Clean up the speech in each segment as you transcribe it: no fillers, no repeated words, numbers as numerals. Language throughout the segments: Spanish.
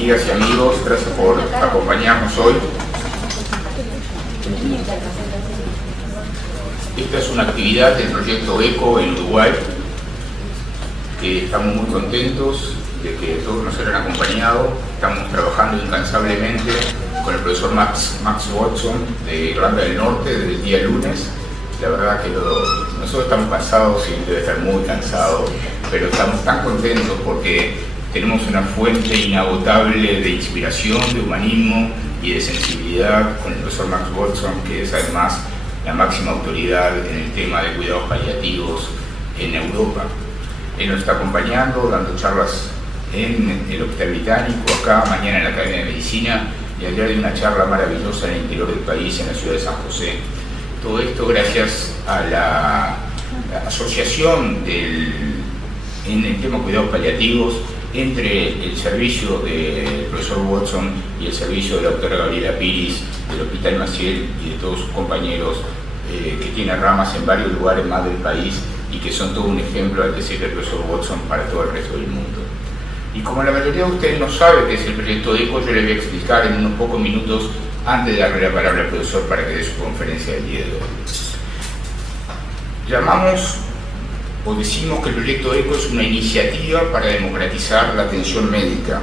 amigas y amigos, gracias por acompañarnos hoy. Esta es una actividad del proyecto ECO en Uruguay, que estamos muy contentos de que todos nos hayan acompañado. Estamos trabajando incansablemente con el profesor Max Watson de Irlanda del Norte desde el día lunes. La verdad que nosotros estamos cansados y debe estar muy cansado, pero estamos tan contentos porque tenemos una fuente inagotable de inspiración, de humanismo y de sensibilidad con el profesor Max Watson, que es además la máxima autoridad en el tema de cuidados paliativos en Europa. Él nos está acompañando, dando charlas en el Hospital Británico, acá, mañana en la Academia de Medicina, y ayer de una charla maravillosa en el interior del país, en la ciudad de San José. Todo esto gracias a la asociación en el tema de cuidados paliativos entre el servicio del profesor Watson y el servicio de la doctora Gabriela Piris del Hospital Maciel y de todos sus compañeros que tienen ramas en varios lugares más del país y que son todo un ejemplo al decir del profesor Watson para todo el resto del mundo. Y como la mayoría de ustedes no sabe qué es el proyecto ECO, yo les voy a explicar en unos pocos minutos antes de darle la palabra al profesor para que dé su conferencia del día de hoy. Llamamos o decimos que el proyecto ECO es una iniciativa para democratizar la atención médica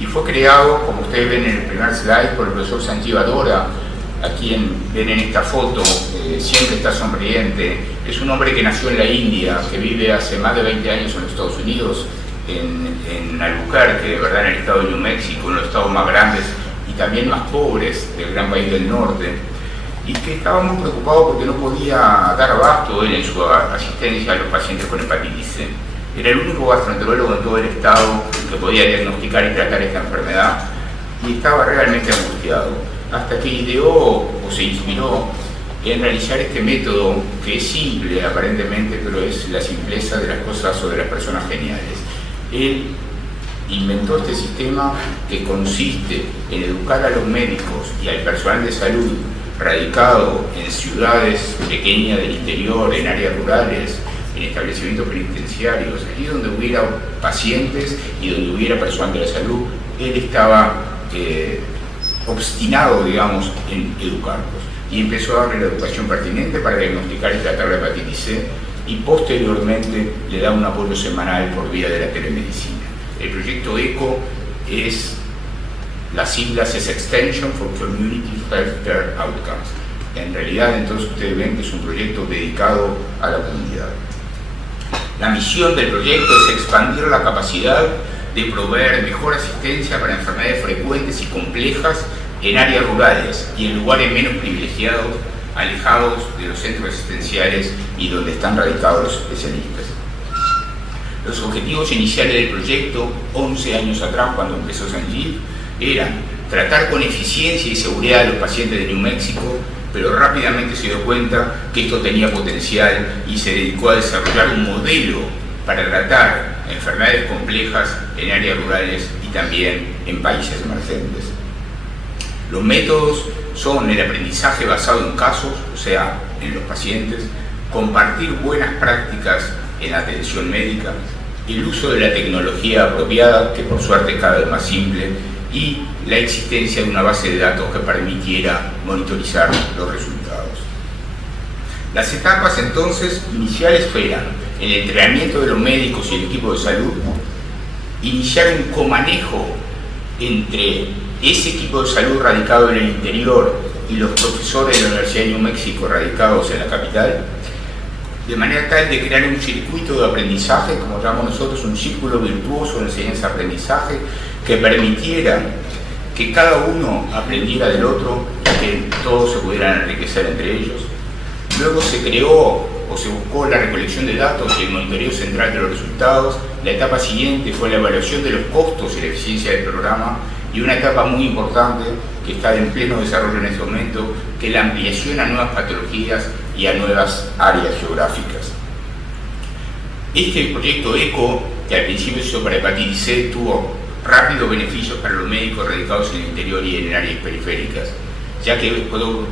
y fue creado, como ustedes ven en el primer slide, por el profesor Sanjeev Arora, a quien ven en esta foto, siempre está sonriente. Es un hombre que nació en la India, que vive hace más de 20 años en los Estados Unidos, en Albuquerque, de verdad, en el estado de New Mexico, uno de los estados más grandes y también más pobres del gran país del norte, y que estaba muy preocupado porque no podía dar abasto él en su asistencia a los pacientes con hepatitis C. Era el único gastroenterólogo en todo el estado que podía diagnosticar y tratar esta enfermedad y estaba realmente angustiado, hasta que ideó o se inspiró en realizar este método que es simple aparentemente, pero es la simpleza de las cosas o de las personas geniales. Él inventó este sistema que consiste en educar a los médicos y al personal de salud radicado en ciudades pequeñas del interior, en áreas rurales, en establecimientos penitenciarios, allí donde hubiera pacientes y donde hubiera personal de la salud. Él estaba obstinado, digamos, en educarlos y empezó a darle la educación pertinente para diagnosticar y tratar la hepatitis C y posteriormente le da un apoyo semanal por vía de la telemedicina. El proyecto ECO es, las siglas es Extension for Community Healthcare Outcomes. En realidad, entonces ustedes ven que es un proyecto dedicado a la comunidad. La misión del proyecto es expandir la capacidad de proveer mejor asistencia para enfermedades frecuentes y complejas en áreas rurales y en lugares menos privilegiados, alejados de los centros asistenciales y donde están radicados los especialistas. Los objetivos iniciales del proyecto, 11 años atrás, cuando empezó Sanjeev, eran tratar con eficiencia y seguridad a los pacientes de New Mexico, pero rápidamente se dio cuenta que esto tenía potencial y se dedicó a desarrollar un modelo para tratar enfermedades complejas en áreas rurales y también en países emergentes. Los métodos son el aprendizaje basado en casos, o sea, en los pacientes, compartir buenas prácticas en atención médica, el uso de la tecnología apropiada, que por suerte es cada vez más simple, y la existencia de una base de datos que permitiera monitorizar los resultados. Las etapas entonces iniciales eran el entrenamiento de los médicos y el equipo de salud, iniciar un comanejo entre ese equipo de salud radicado en el interior y los profesores de la Universidad de New Mexico radicados en la capital, de manera tal de crear un circuito de aprendizaje, como llamamos nosotros, un círculo virtuoso de enseñanza-aprendizaje, que permitiera que cada uno aprendiera del otro y que todos se pudieran enriquecer entre ellos. Luego se creó o se buscó la recolección de datos y el monitoreo central de los resultados. La etapa siguiente fue la evaluación de los costos y la eficiencia del programa, y una etapa muy importante que está en pleno desarrollo en este momento, que es la ampliación a nuevas patologías y a nuevas áreas geográficas. Este proyecto ECO, que al principio se hizo para hepatitis C, tuvo rápidos beneficios para los médicos radicados en el interior y en áreas periféricas, ya que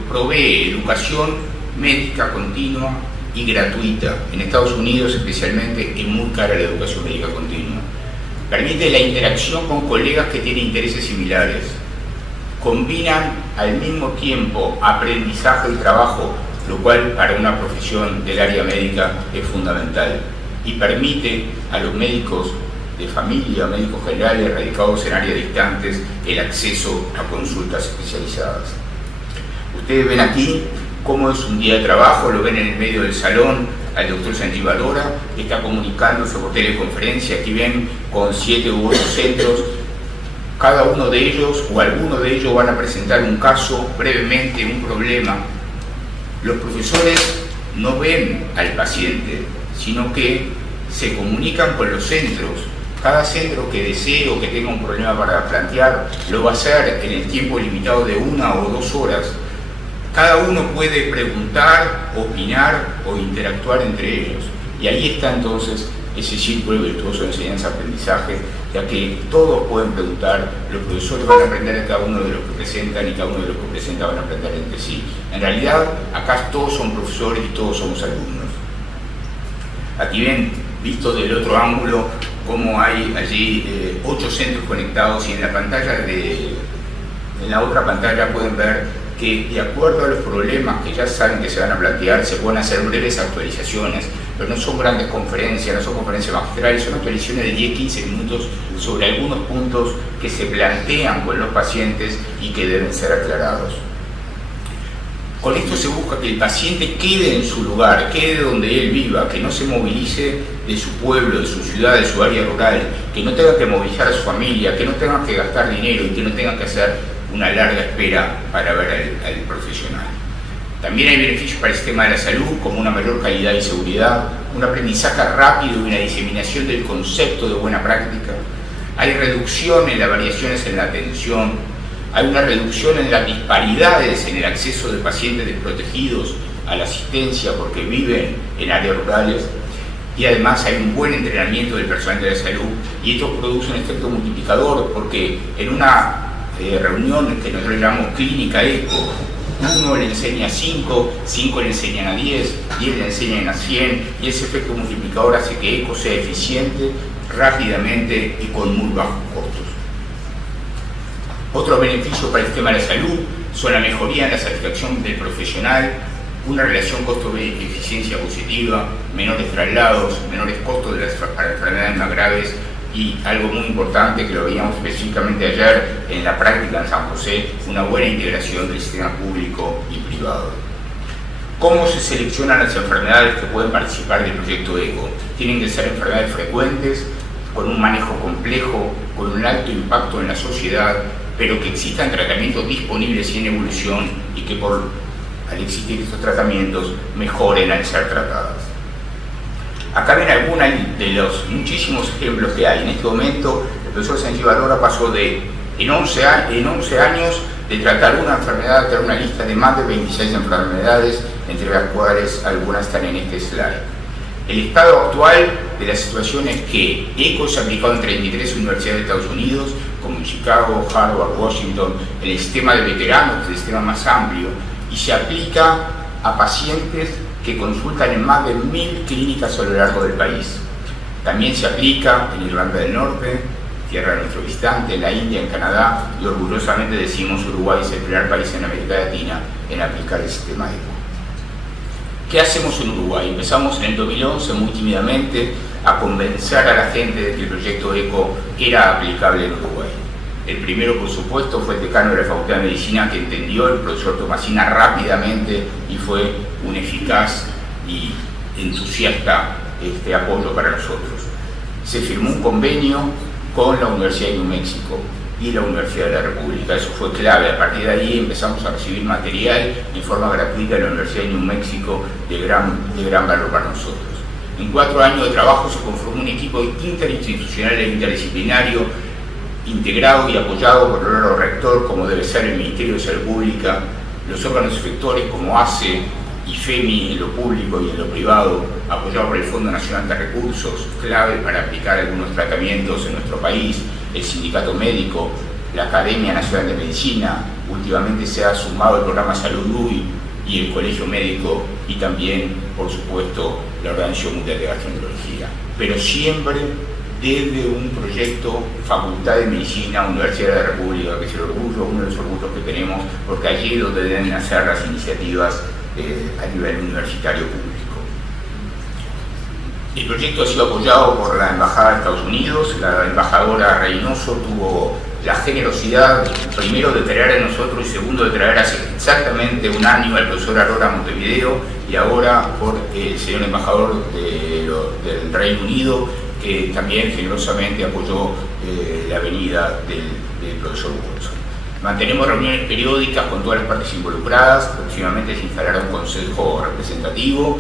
provee educación médica continua y gratuita. En Estados Unidos especialmente es muy cara la educación médica continua. permite la interacción con colegas que tienen intereses similares, combinan al mismo tiempo aprendizaje y trabajo, lo cual para una profesión del área médica es fundamental, y permite a los médicos de familia, médicos generales radicados en áreas distantes, el acceso a consultas especializadas. Ustedes ven aquí cómo es un día de trabajo, lo ven en el medio del salón al doctor Sanjeev Arora, que está comunicándose por teleconferencia. Aquí ven con 7 u 8 centros, cada uno de ellos o alguno de ellos van a presentar un caso, brevemente un problema. Los profesores no ven al paciente, sino que se comunican con los centros. Cada centro que desee o que tenga un problema para plantear lo va a hacer en el tiempo limitado de 1 o 2 horas. Cada uno puede preguntar, opinar o interactuar entre ellos. Y ahí está entonces ese círculo virtuoso de enseñanza-aprendizaje, ya que todos pueden preguntar, los profesores van a aprender de cada uno de los que presentan y cada uno de los que presentan van a aprender entre sí. En realidad, acá todos son profesores y todos somos alumnos. Aquí ven, visto del otro ángulo, cómo hay allí 8 centros conectados, y en la pantalla en la otra pantalla pueden ver que de acuerdo a los problemas que ya saben que se van a plantear, se pueden hacer breves actualizaciones, pero no son grandes conferencias, no son conferencias magistrales, son actualizaciones de 10-15 minutos sobre algunos puntos que se plantean con los pacientes y que deben ser aclarados. Con esto se busca que el paciente quede en su lugar, quede donde él viva, que no se movilice de su pueblo, de su ciudad, de su área rural, que no tenga que movilizar a su familia, que no tenga que gastar dinero y que no tenga que hacer una larga espera para ver al profesional. También hay beneficios para el sistema de la salud, como una mayor calidad y seguridad, un aprendizaje rápido y una diseminación del concepto de buena práctica. Hay reducción en las variaciones en la atención, hay una reducción en las disparidades en el acceso de pacientes desprotegidos a la asistencia porque viven en áreas rurales, y además hay un buen entrenamiento del personal de la salud, y esto produce un efecto multiplicador, porque en una reunión que nosotros llamamos clínica ECO, uno le enseña a 5, 5 le enseñan a 10, 10 le enseñan a 100, y ese efecto multiplicador hace que ECO sea eficiente, rápidamente y con muy bajos costos. Otros beneficios para el sistema de la salud son la mejoría en la satisfacción del profesional, una relación costo-eficiencia positiva, menores traslados, menores costos para enfermedades más graves, y algo muy importante que lo veíamos específicamente ayer en la práctica en San José, una buena integración del sistema público y privado. ¿Cómo se seleccionan las enfermedades que pueden participar del proyecto ECO? Tienen que ser enfermedades frecuentes, con un manejo complejo, con un alto impacto en la sociedad, pero que existan tratamientos disponibles y en evolución, y que al existir estos tratamientos mejoren al ser tratadas. Acá ven algunos de los muchísimos ejemplos que hay. En este momento, el profesor Sanjeev Arora pasó en 11 años de tratar una enfermedad a tener una lista de más de 26 enfermedades, entre las cuales algunas están en este slide. El estado actual de la situación es que ECO se ha aplicado en 33 universidades de Estados Unidos, como en Chicago, Harvard, Washington, en el sistema de veteranos, que es el sistema más amplio, y se aplica a pacientes que consultan en más de 1000 clínicas a lo largo del país. También se aplica en Irlanda del Norte, tierra de nuestro visitante, en la India, en Canadá, y orgullosamente decimos Uruguay es el primer país en América Latina en aplicar el sistema ECO. ¿Qué hacemos en Uruguay? Empezamos en el 2011 muy tímidamente a convencer a la gente de que el proyecto ECO era aplicable en Uruguay. El primero, por supuesto, fue el decano de la Facultad de Medicina, que entendió, el profesor Tomasina, rápidamente, y fue un eficaz y entusiasta apoyo para nosotros. Se firmó un convenio con la Universidad de New Mexico y la Universidad de la República. Eso fue clave. A partir de ahí empezamos a recibir material en forma gratuita de la Universidad de New Mexico de gran valor para nosotros. En 4 años de trabajo se conformó un equipo interinstitucional e interdisciplinario integrado y apoyado por el órgano rector, como debe ser el Ministerio de Salud Pública, los órganos efectores como ACE y FEMI en lo público y en lo privado, apoyado por el Fondo Nacional de Recursos, clave para aplicar algunos tratamientos en nuestro país, el Sindicato Médico, la Academia Nacional de Medicina, últimamente se ha sumado el programa Salud UI y el Colegio Médico, y también, por supuesto, la Organización Mundial de Gastroenterología. Pero siempre desde un proyecto Facultad de Medicina, Universidad de la República, que es el orgullo, uno de los orgullos que tenemos, porque allí es donde deben hacer las iniciativas a nivel universitario público. El proyecto ha sido apoyado por la Embajada de Estados Unidos. La embajadora Reynoso tuvo la generosidad, primero, de traer a nosotros y segundo, de traer hace exactamente un año al profesor Arora a Montevideo, y ahora por el señor embajador del Reino Unido, que también generosamente apoyó la venida del profesor Watson. Mantenemos reuniones periódicas con todas las partes involucradas. Próximamente se instalará un consejo representativo,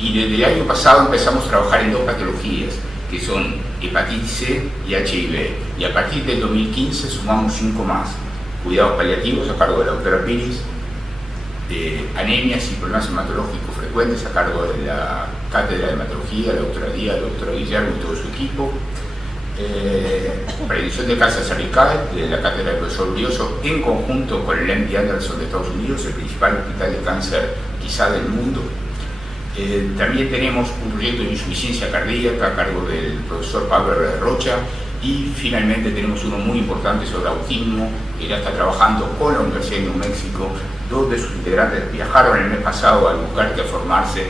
y desde el año pasado empezamos a trabajar en 2 patologías, que son hepatitis C y HIV, y a partir del 2015 sumamos 5 más: cuidados paliativos a cargo de la doctora Piris, anemias y problemas hematológicos frecuentes a cargo de la cátedra de hematología, la doctora Díaz, la doctora Guillermo y todo su equipo, prevención de cáncer cervical de la cátedra del profesor Brioso, en conjunto con el MD Anderson de Estados Unidos, el principal hospital de cáncer quizá del mundo. También tenemos un proyecto de insuficiencia cardíaca a cargo del profesor Pablo Rocha, y finalmente tenemos uno muy importante sobre autismo, que ya está trabajando con la Universidad de New México, donde sus integrantes viajaron el mes pasado a Albuquerque a formarse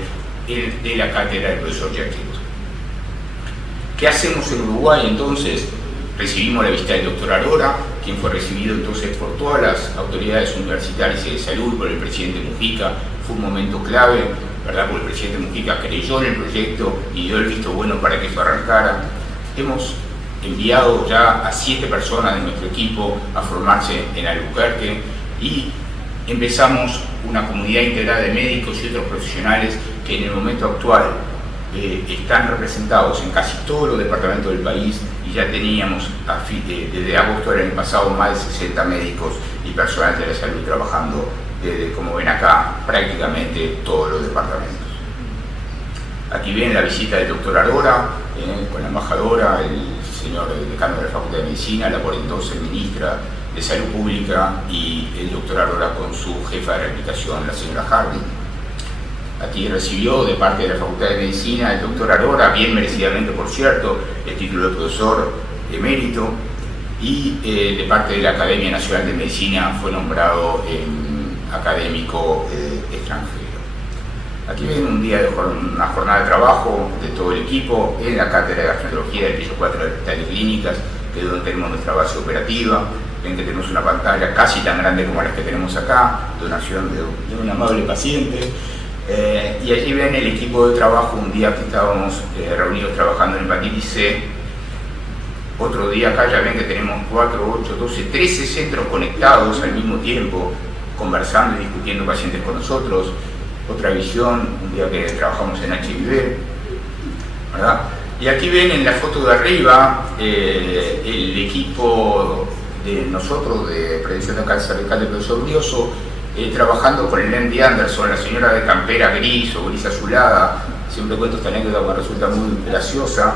de la cátedra del profesor Giacchetto. ¿Qué hacemos en Uruguay entonces? Recibimos la visita del doctor Arora, quien fue recibido entonces por todas las autoridades universitarias y de salud, por el presidente Mujica. Fue un momento clave, ¿verdad? Porque el presidente Mujica creyó en el proyecto y dio el visto bueno para que eso arrancara. Hemos enviado ya a 7 personas de nuestro equipo a formarse en Albuquerque, y empezamos una comunidad integrada de médicos y otros profesionales que en el momento actual están representados en casi todos los departamentos del país, y ya teníamos desde agosto del año pasado más de 60 médicos y personal de la salud trabajando desde, como ven acá, prácticamente todos los departamentos. Aquí ven la visita del doctor Arora con la embajadora, el señor decano de la Facultad de Medicina, la por entonces ministra de Salud Pública, y el doctor Arora con su jefa de rehabilitación, la señora Hardy. Aquí recibió de parte de la Facultad de Medicina el doctor Arora, bien merecidamente por cierto, el título de profesor emérito, y de parte de la Academia Nacional de Medicina fue nombrado académico extranjero. Aquí ven un día de una jornada de trabajo de todo el equipo en la cátedra de gastroenterología del piso 4 de hospitales clínicas, que es donde tenemos nuestra base operativa. Ven que tenemos una pantalla casi tan grande como las que tenemos acá, donación de un amable paciente. Y allí ven el equipo de trabajo un día que estábamos reunidos trabajando en hepatitis C. Otro día acá ya ven que tenemos 4, 8, 12, 13 centros conectados al mismo tiempo, conversando y discutiendo pacientes con nosotros. Otra visión, un día que trabajamos en HIV, ¿verdad? Y aquí ven en la foto de arriba el equipo de nosotros de prevención de cáncer cervical del profesor Brioso, trabajando con el MD Anderson, la señora de campera gris o gris azulada. Siempre cuento esta anécdota que me resulta muy graciosa.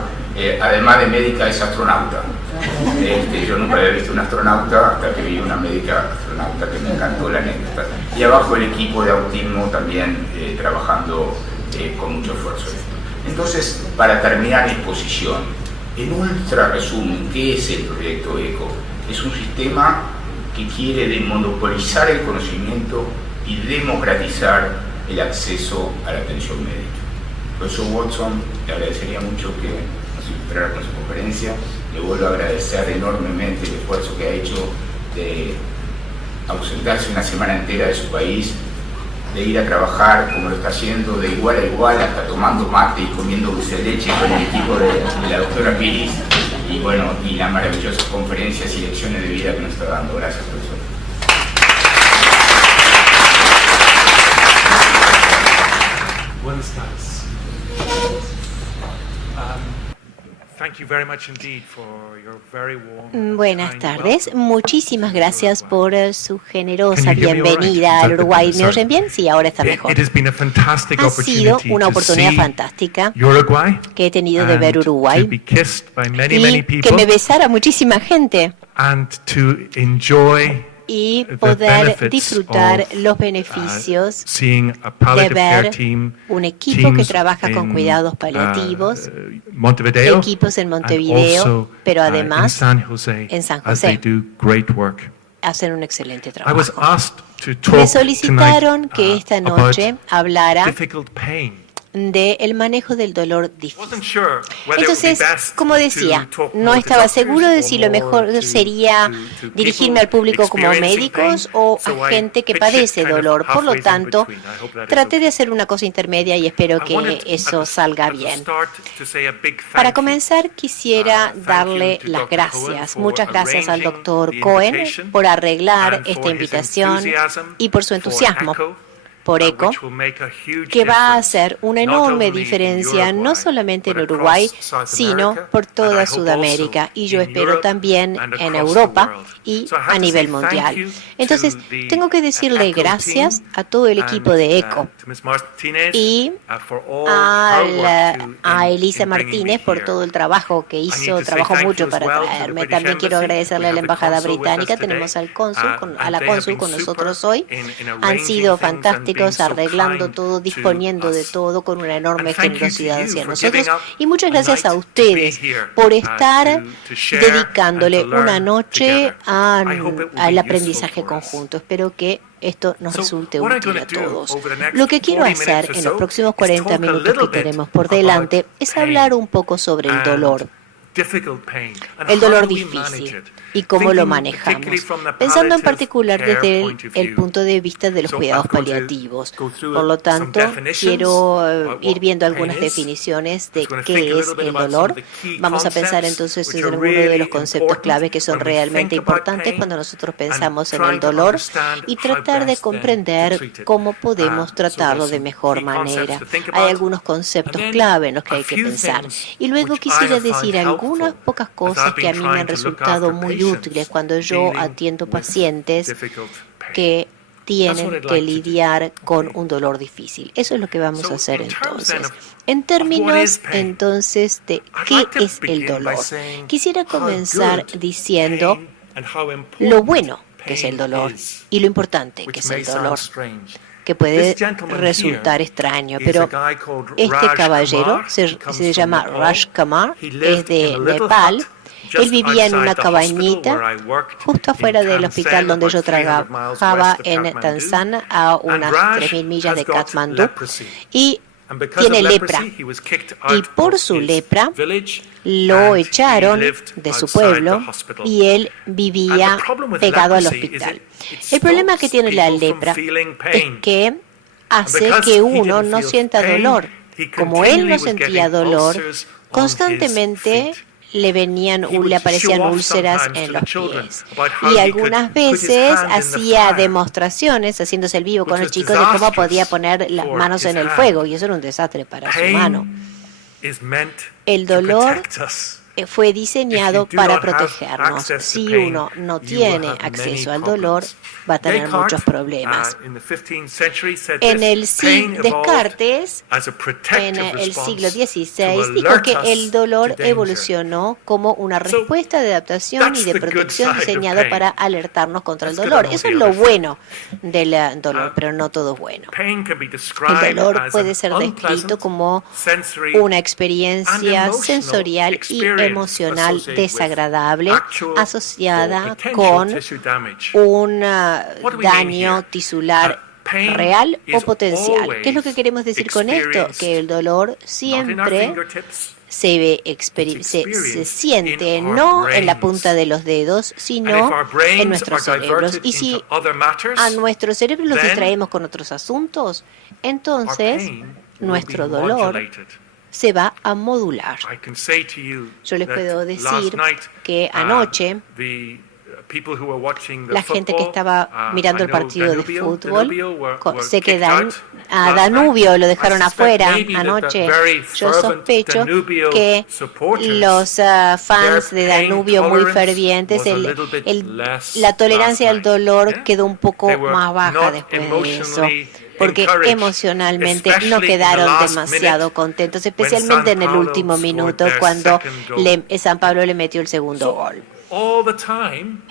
Además de médica, es astronauta. Yo nunca había visto un astronauta hasta que vi una médica astronauta, que me encantó la anécdota. Y abajo el equipo de autismo también trabajando con mucho esfuerzo. Entonces, para terminar la exposición, en ultra resumen, ¿qué es el proyecto ECO? Es un sistema que quiere demonopolizar el conocimiento y democratizar el acceso a la atención médica. Profesor Watson, le agradecería mucho que nos ilustrara con su conferencia. Le vuelvo a agradecer enormemente el esfuerzo que ha hecho de ausentarse una semana entera de su país, de ir a trabajar como lo está haciendo, de igual a igual, hasta tomando mate y comiendo dulce de leche con el equipo de la doctora Piris, y bueno, y las maravillosas conferencias y lecciones de vida que nos está dando. Gracias, profesor. Buenas tardes. Buenas tardes, muchísimas gracias por su generosa bienvenida al Uruguay. ¿Me oyen bien? Sí, ahora está mejor. Ha sido una oportunidad fantástica que he tenido de ver Uruguay y que me besara muchísima gente y poder disfrutar los beneficios de ver un equipo que trabaja con cuidados paliativos, equipos en Montevideo, pero además en San José. Hacen un excelente trabajo. Me solicitaron que esta noche hablara del manejo del dolor difícil. Entonces, como decía, no estaba seguro de si lo mejor sería dirigirme al público como médicos o a gente que padece dolor. Por lo tanto, traté de hacer una cosa intermedia y espero que eso salga bien. Para comenzar, quisiera darle las gracias. Muchas gracias al doctor Cohen por arreglar esta invitación y por su entusiasmo por ECHO, que va a hacer una enorme diferencia no solamente en Uruguay, sino por toda Sudamérica y yo espero también en Europa y a nivel mundial. Entonces, tengo que decirle gracias a todo el equipo de ECHO y a Elisa Martínez por todo el trabajo que hizo, trabajó mucho para traerme. También quiero agradecerle a la Embajada Británica, tenemos al cónsul, a la cónsul con nosotros hoy. Han sido fantásticos arreglando todo, disponiendo de todo con una enorme generosidad hacia nosotros. Y muchas gracias a ustedes por estar dedicándole una noche al aprendizaje conjunto. Espero que esto nos resulte útil a todos. Lo que quiero hacer en los próximos 40 minutos que tenemos por delante es hablar un poco sobre el dolor difícil y cómo lo manejamos, pensando en particular desde el punto de vista de los cuidados paliativos. Por lo tanto, quiero ir viendo algunas definiciones de qué es el dolor. Vamos a pensar entonces en algunos de los conceptos clave que son realmente importantes cuando nosotros pensamos en el dolor y tratar de comprender cómo podemos tratarlo de mejor manera. Hay algunos conceptos clave en los que hay que pensar. Y luego quisiera decir algunas pocas cosas que a mí me han resultado muy útiles cuando yo atiendo pacientes que tienen que lidiar con un dolor difícil. Eso es lo que vamos a hacer entonces. En términos entonces de qué es el dolor, quisiera comenzar diciendo lo bueno que es el dolor y lo importante que es el dolor, que puede resultar extraño, pero este caballero se llama Raj Kumar, es de Nepal. Él vivía en una cabañita justo afuera del hospital donde yo trabajaba en Tanzania, a unas 3.000 millas de Katmandú, y tiene lepra. Y por su lepra lo echaron de su pueblo y él vivía pegado al hospital. El problema que tiene la lepra es que hace que uno no sienta dolor. Como él no sentía dolor, constantemente le aparecían úlceras en los pies. Y algunas veces hacía demostraciones, haciéndose el vivo con el chico, de cómo podía poner las manos en el fuego, y eso era un desastre para su mano. El dolor fue diseñado para protegernos. Si uno no tiene acceso al dolor, va a tener muchos problemas. En el Descartes, en el siglo XVI, dijo que el dolor evolucionó como una respuesta de adaptación y de protección diseñado para alertarnos contra el dolor. Eso es lo bueno del dolor, pero no todo es bueno. El dolor puede ser descrito como una experiencia sensorial y emocional desagradable asociada con un daño tisular real o potencial. ¿Qué es lo que queremos decir con esto? Que el dolor siempre se siente no en la punta de los dedos, sino en nuestros cerebros. Y si a nuestros cerebros los distraemos con otros asuntos, entonces nuestro dolor se va a modular. Yo les puedo decir que anoche la gente que estaba mirando el partido de fútbol, sé que a Danubio lo dejaron afuera anoche. Yo sospecho que los fans de Danubio muy fervientes, la tolerancia al dolor quedó un poco más baja después de eso, porque emocionalmente no quedaron demasiado contentos, especialmente en el último minuto cuando San Pablo le metió el segundo gol.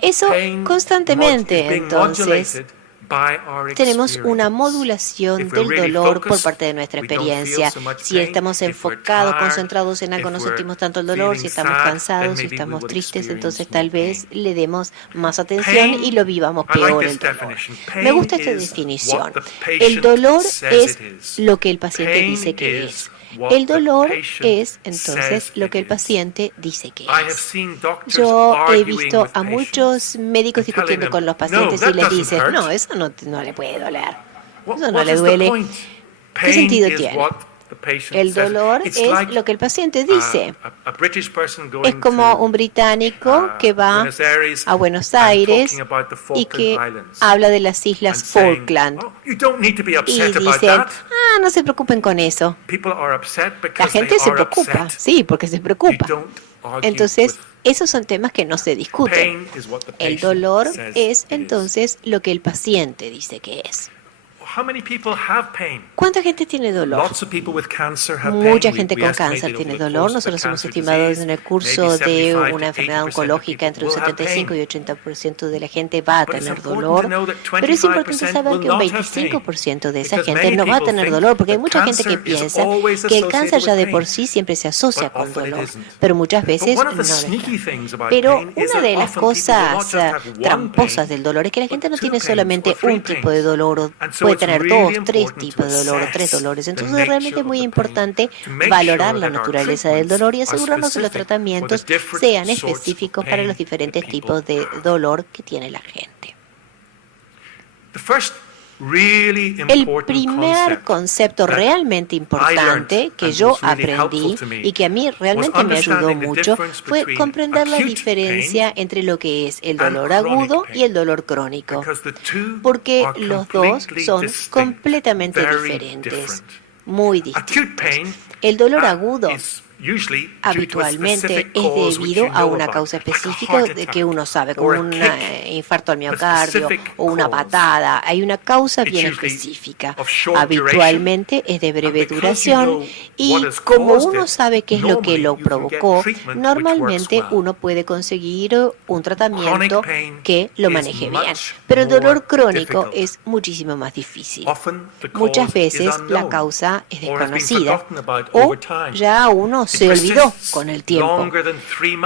Eso constantemente, entonces, tenemos una modulación del dolor por parte de nuestra experiencia. Si estamos enfocados, concentrados en algo, no sentimos tanto el dolor. Si estamos cansados, si estamos tristes, entonces tal vez le demos más atención y lo vivamos peor el dolor. Me gusta esta definición. El dolor es lo que el paciente dice que es. El dolor es, entonces, lo que el paciente dice que es. Yo he visto a muchos médicos discutiendo con los pacientes y les dicen, no, eso no le puede doler, eso no le duele. ¿Qué sentido tiene? El dolor es lo que el paciente dice. Es como un británico que va a Buenos Aires y que habla de las Islas Falkland. Y dicen, no se preocupen con eso. La gente se preocupa, sí, porque se preocupa. Entonces, esos son temas que no se discuten. El dolor es entonces lo que el paciente dice que es. ¿Cuánta gente tiene dolor? Mucha gente con cáncer tiene dolor. Nosotros hemos estimado en el curso de una enfermedad oncológica entre un 75 y 80% de la gente va a tener dolor. Pero es importante saber que un 25% de esa gente no va a tener dolor, porque hay mucha gente que piensa que el cáncer ya de por sí siempre se asocia con dolor, pero muchas veces no lo está. Pero una de las cosas tramposas del dolor es que la gente no tiene solamente un tipo de dolor, puede tener 2, 3 tipos de dolor o 3 dolores. Entonces es realmente muy importante valorar la naturaleza del dolor y asegurarnos que los tratamientos sean específicos para los diferentes tipos de dolor que tiene la gente. El primer concepto realmente importante que yo aprendí y que a mí realmente me ayudó mucho fue comprender la diferencia entre lo que es el dolor agudo y el dolor crónico, porque los dos son completamente diferentes, muy distintos. El dolor agudo habitualmente es debido a una causa específica de que uno sabe, como un infarto al miocardio o una patada. Hay una causa bien específica. Habitualmente es de breve duración y como uno sabe qué es lo que lo provocó, normalmente uno puede conseguir un tratamiento que lo maneje bien. Pero el dolor crónico es muchísimo más difícil. Muchas veces la causa es desconocida o ya uno se olvidó con el tiempo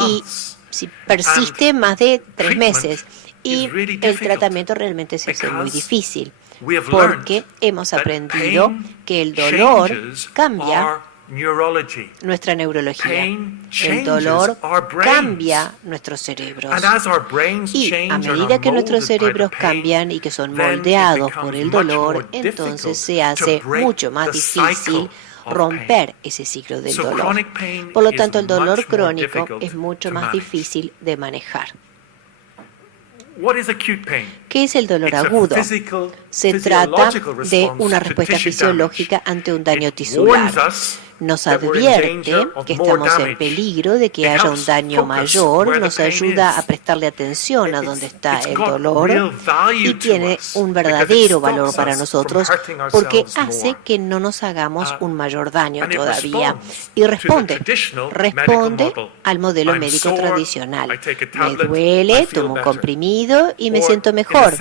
y si persiste más de 3 meses y el tratamiento realmente se hace muy difícil porque hemos aprendido que el dolor cambia nuestra neurología. El dolor cambia nuestros cerebros. Y a medida que nuestros cerebros cambian y que son moldeados por el dolor, entonces se hace mucho más difícil romper ese ciclo del dolor. Por lo tanto, el dolor crónico es mucho más difícil de manejar. ¿Qué es el dolor agudo? Se trata de una respuesta fisiológica ante un daño tisular. Nos advierte que estamos en peligro de que haya un daño mayor, nos ayuda a prestarle atención a dónde está el dolor y tiene un verdadero valor para nosotros porque hace que no nos hagamos un mayor daño todavía. Y responde al modelo médico tradicional. Me duele, tomo un comprimido y me siento mejor.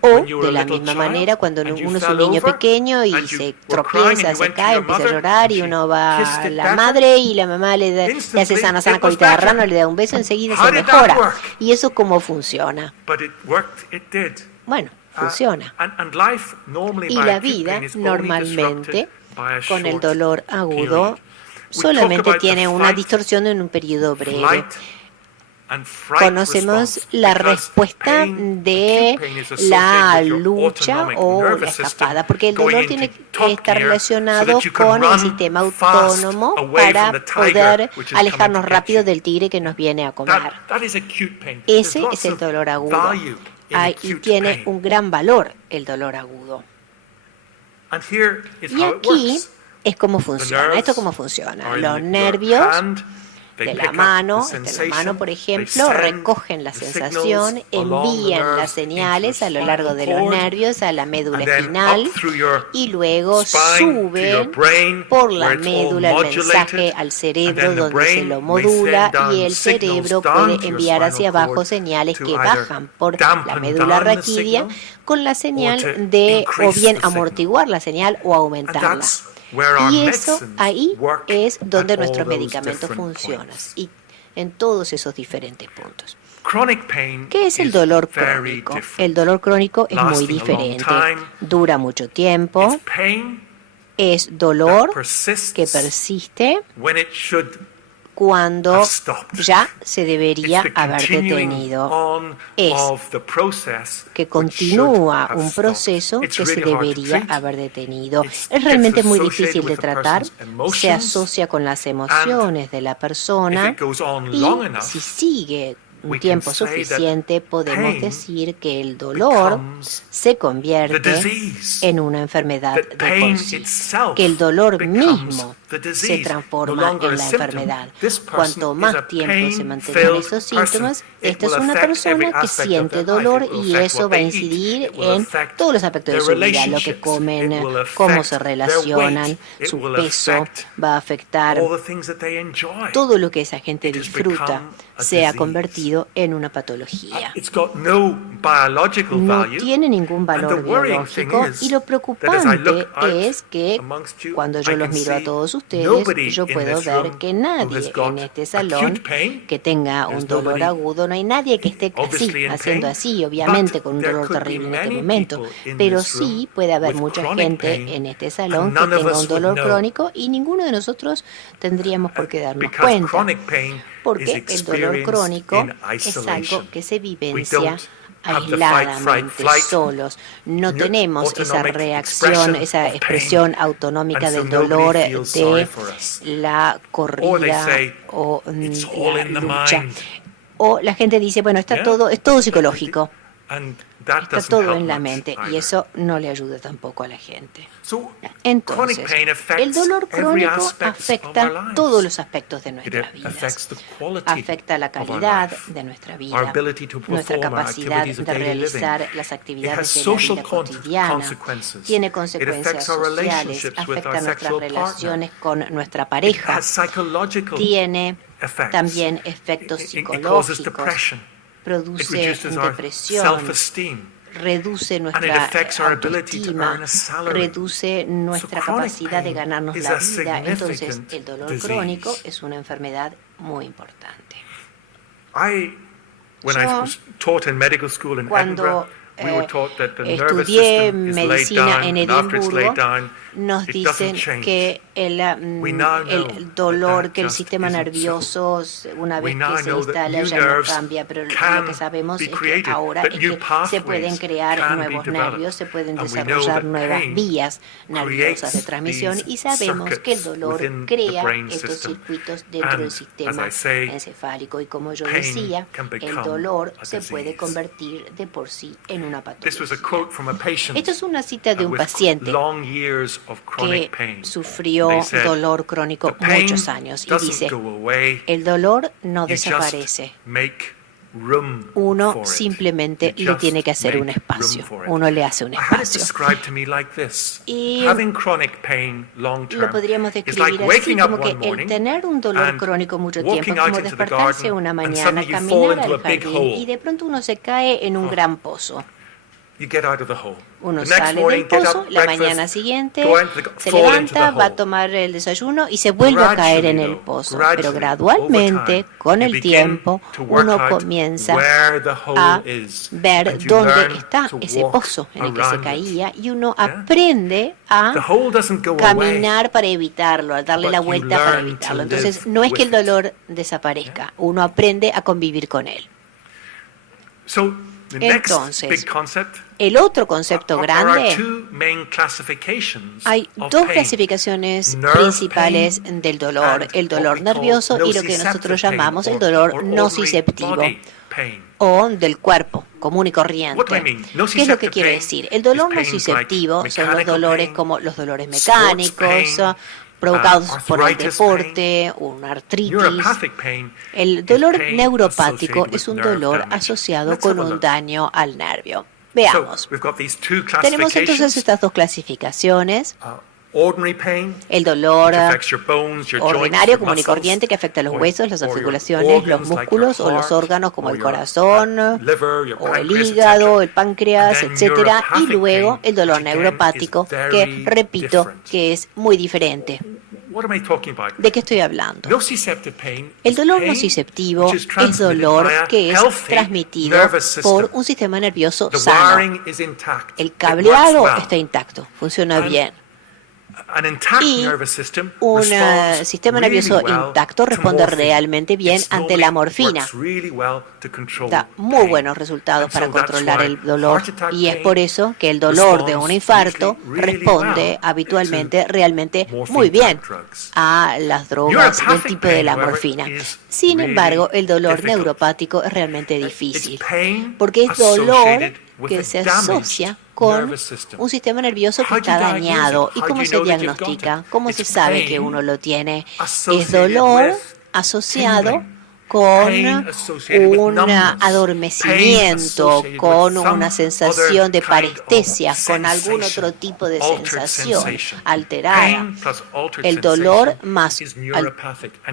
O de la misma manera cuando uno es un niño pequeño y se tropieza, se cae, empieza a llorar y uno va a la madre y la mamá le hace sana colita de rano, le da un beso, enseguida se mejora. ¿Y eso cómo funciona? Bueno, funciona. Y la vida normalmente con el dolor agudo solamente tiene una distorsión en un periodo breve. Conocemos la respuesta de la lucha o la escapada, porque el dolor tiene que estar relacionado con el sistema autónomo para poder alejarnos rápido del tigre que nos viene a comer. Ese es el dolor agudo y tiene un gran valor el dolor agudo. Y aquí es cómo funciona. Esto cómo funciona. Los nervios de la mano, por ejemplo, recogen la sensación, envían las señales a lo largo de los nervios a la médula espinal y luego suben por la médula el mensaje al cerebro donde se lo modula y el cerebro puede enviar hacia abajo señales que bajan por la médula raquídea con la señal de o bien amortiguar la señal o aumentarla. Y eso ahí es donde nuestros medicamentos funcionan, y en todos esos diferentes puntos. ¿Qué es el dolor crónico? El dolor crónico es muy diferente, dura mucho tiempo, es dolor que persiste cuando ya se debería haber detenido. Es que continúa un proceso que se debería haber detenido. Es realmente muy difícil de tratar, se asocia con las emociones de la persona y si sigue un tiempo suficiente, podemos decir que el dolor se convierte en una enfermedad de por sí, que el dolor mismo se transforma en la enfermedad. Cuanto más tiempo se mantengan esos síntomas, esta es una persona que siente dolor y eso va a incidir en todos los aspectos de su vida, lo que comen, cómo se relacionan, su peso, va a afectar todo lo que esa gente disfruta. Se ha convertido en una patología. No tiene ningún valor biológico y lo preocupante es que cuando yo los miro a todos ustedes, yo puedo ver que nadie en este salón que tenga un dolor agudo, no hay nadie que esté así, haciendo así, obviamente con un dolor terrible en este momento, pero sí puede haber mucha gente en este salón que tenga un dolor crónico y ninguno de nosotros tendríamos por qué darnos cuenta. Porque el dolor crónico es algo que se vivencia aisladamente, solos. No tenemos esa reacción, esa expresión autonómica del dolor de la corrida o la lucha. O la gente dice, bueno, es todo psicológico. Está todo en la mente y eso no le ayuda tampoco a la gente. Entonces, el dolor crónico afecta todos los aspectos de nuestra vida. Afecta la calidad de nuestra vida, nuestra capacidad de realizar las actividades de la vida cotidiana. Tiene consecuencias sociales, afecta nuestras relaciones con nuestra pareja. Tiene también efectos psicológicos. Produce depresión, reduce nuestra autoestima, reduce nuestra capacidad de ganarnos la vida. Entonces, el dolor crónico es una enfermedad muy importante. Cuando estudié medicina en Edimburgo, nos dicen que el dolor, que el sistema nervioso, una vez que se instala, ya no cambia, pero lo que sabemos es que ahora es que se pueden crear nuevos nervios, se pueden desarrollar nuevas vías nerviosas de transmisión y sabemos que el dolor crea estos circuitos dentro del sistema encefálico y como yo decía, el dolor se puede convertir de por sí en una patología. Esto es una cita de un paciente que sufrió dolor crónico muchos años y dice, el dolor no desaparece. Uno simplemente le tiene que hacer un espacio. Uno le hace un espacio. Y lo podríamos describir así, como que el tener un dolor crónico mucho tiempo es como despertarse una mañana, caminar al jardín y de pronto uno se cae en un gran pozo. Uno sale del pozo, la mañana siguiente se levanta, va a tomar el desayuno y se vuelve a caer en el pozo. Pero gradualmente, con el tiempo, uno comienza a ver dónde está ese pozo en el que se caía y uno aprende a caminar para evitarlo, a darle la vuelta para evitarlo. Entonces, no es que el dolor desaparezca, uno aprende a convivir con él. Entonces, el otro concepto grande, hay dos clasificaciones principales del dolor, el dolor nervioso y lo que nosotros llamamos el dolor nociceptivo o del cuerpo común y corriente. ¿Qué es lo que quiere decir? El dolor nociceptivo son los dolores como los dolores mecánicos, provocados por el deporte, una artritis. El dolor neuropático es un dolor asociado con un daño al nervio. Veamos. Tenemos entonces estas dos clasificaciones. El dolor ordinario, común y corriente, que afecta a los huesos, las articulaciones, los músculos o los órganos como el corazón o el hígado, el páncreas, etcétera. Y luego el dolor neuropático, que repito que es muy diferente. ¿De qué estoy hablando? El dolor nociceptivo es dolor que es transmitido por un sistema nervioso sano. El cableado está intacto, funciona bien. Y un sistema nervioso intacto responde realmente bien ante la morfina. Da muy buenos resultados para controlar el dolor y es por eso que el dolor de un infarto responde habitualmente realmente muy bien a las drogas del tipo de la morfina. Sin embargo, el dolor neuropático es realmente difícil porque es dolor que se asocia con un sistema nervioso que está dañado. ¿Y cómo se diagnostica? ¿Cómo se sabe que uno lo tiene? Es dolor asociado con un adormecimiento, con una sensación de parestesia, con algún otro tipo de sensación alterada. El dolor más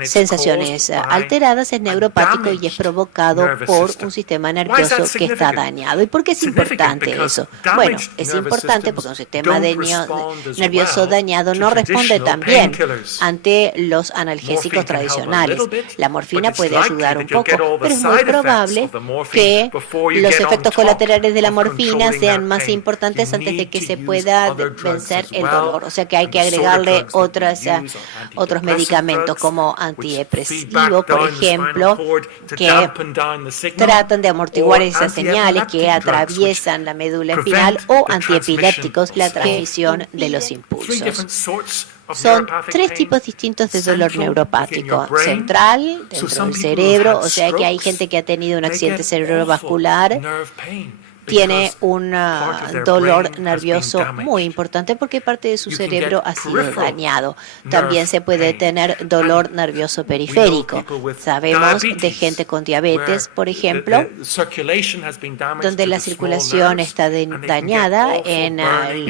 sensaciones alteradas es neuropático y es provocado por un sistema nervioso que está dañado. ¿Y por qué es importante eso? Bueno, es importante porque un sistema nervioso dañado no responde tan bien ante los analgésicos tradicionales. La morfina puede ayudar un poco, pero es muy probable que los efectos colaterales de la morfina sean más importantes antes de que se pueda vencer el dolor. O sea que hay que agregarle otros medicamentos como antidepresivo, por ejemplo, que tratan de amortiguar esas señales que atraviesan la médula espinal, o antiepilépticos, la transmisión de los impulsos. Son tres tipos distintos de dolor neuropático. Central, dentro del cerebro, o sea que hay gente que ha tenido un accidente cerebrovascular, tiene un dolor nervioso muy importante porque parte de su cerebro ha sido dañado. También se puede tener dolor nervioso periférico. Sabemos de gente con diabetes, por ejemplo, donde la circulación está dañada en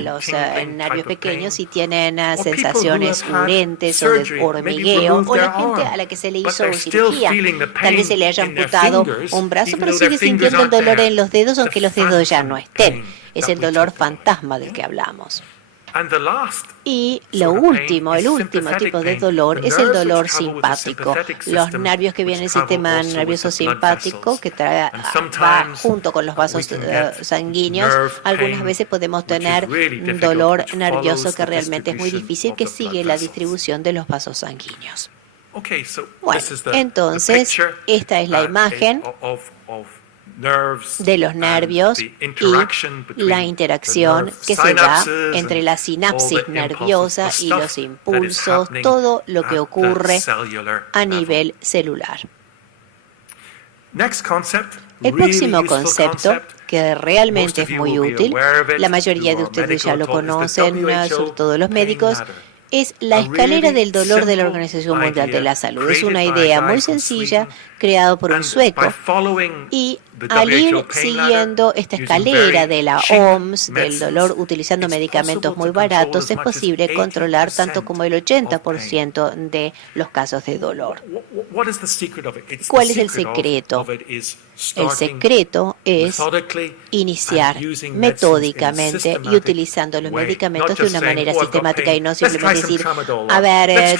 los nervios pequeños y tienen sensaciones urentes o de hormigueo, o la gente a la que se le hizo cirugía. Tal vez se le haya amputado un brazo, pero sigue sintiendo el dolor en los dedos, aunque los dedos ya no estén. Es el dolor fantasma del que hablamos. Y el último tipo de dolor es el dolor simpático. Los nervios que vienen del sistema nervioso simpático, que va junto con los vasos sanguíneos. Algunas veces podemos tener un dolor nervioso que realmente es muy difícil, que sigue la distribución de los vasos sanguíneos. Bueno, entonces, esta es la imagen de los nervios y la interacción que se da entre la sinapsis nerviosa y los impulsos, todo lo que ocurre a nivel celular. El próximo concepto, que realmente es muy útil, la mayoría de ustedes ya lo conocen, sobre todo los médicos, es la escalera del dolor de la Organización Mundial de la Salud. Es una idea muy sencilla, creada por un sueco, y al ir siguiendo esta escalera de la OMS del dolor utilizando medicamentos muy baratos, es posible controlar tanto como el 80% de los casos de dolor. ¿Cuál es el secreto? El secreto es iniciar metódicamente y utilizando los medicamentos de una manera sistemática y no simplemente decir, a ver,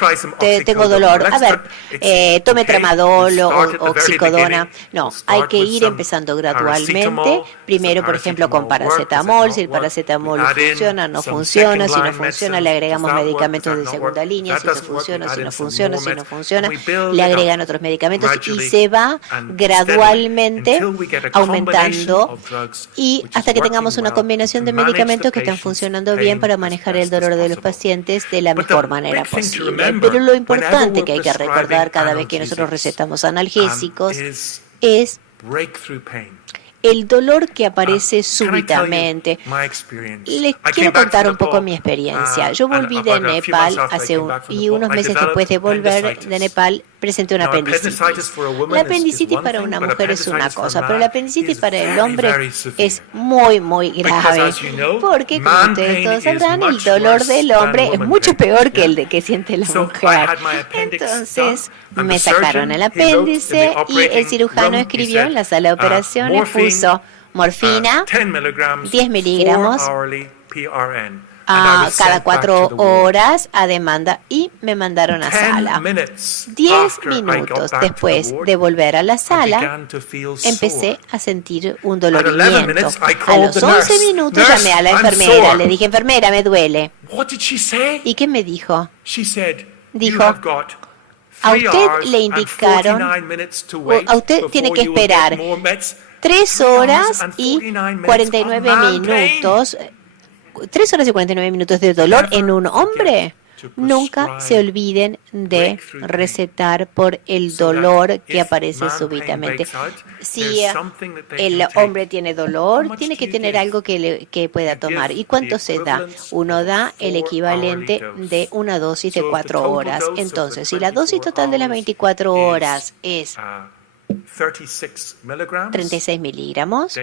tengo dolor, a ver, tome tramadol o oxicodona. No, hay que ir empezando gradualmente. Primero, por ejemplo, con paracetamol. Si el paracetamol funciona, no funciona. Si no funciona, le agregamos medicamentos de segunda línea. Si no funciona, si no funciona, le agregan otros medicamentos y se va gradualmente aumentando, y hasta que tengamos una combinación de medicamentos que están funcionando bien para manejar el dolor de los pacientes de la mejor manera posible. Pero lo importante que hay que recordar cada vez que nosotros recetamos analgésicos es el dolor que aparece súbitamente. Les quiero contar un poco mi experiencia. Yo volví de Nepal y unos meses después de volver de Nepal presenté una apendicitis. La apendicitis para una mujer es una cosa, pero la apendicitis para el hombre es muy, muy grave. Porque, como ustedes todos sabrán, el dolor del hombre es mucho peor que el de que siente la mujer. Entonces, me sacaron el apéndice y el cirujano escribió en la sala de operaciones, puso morfina, 10 miligramos cada 4 horas a demanda y me mandaron a sala. 10 minutos después de volver a la sala, empecé a sentir un dolorimiento. A los 11 minutos llamé a la enfermera, le dije, enfermera, me duele. ¿Y qué me dijo? Dijo, a usted le indicaron, a usted tiene que esperar 3 horas y 49 minutos. 3 horas y 49 minutos de dolor en un hombre. Nunca se olviden de recetar por el dolor que aparece súbitamente. Si el hombre tiene dolor, tiene que tener algo que pueda tomar. ¿Y cuánto se da? Uno da el equivalente de una dosis de 4 horas. Entonces, si la dosis total de las 24 horas es 36 miligramos,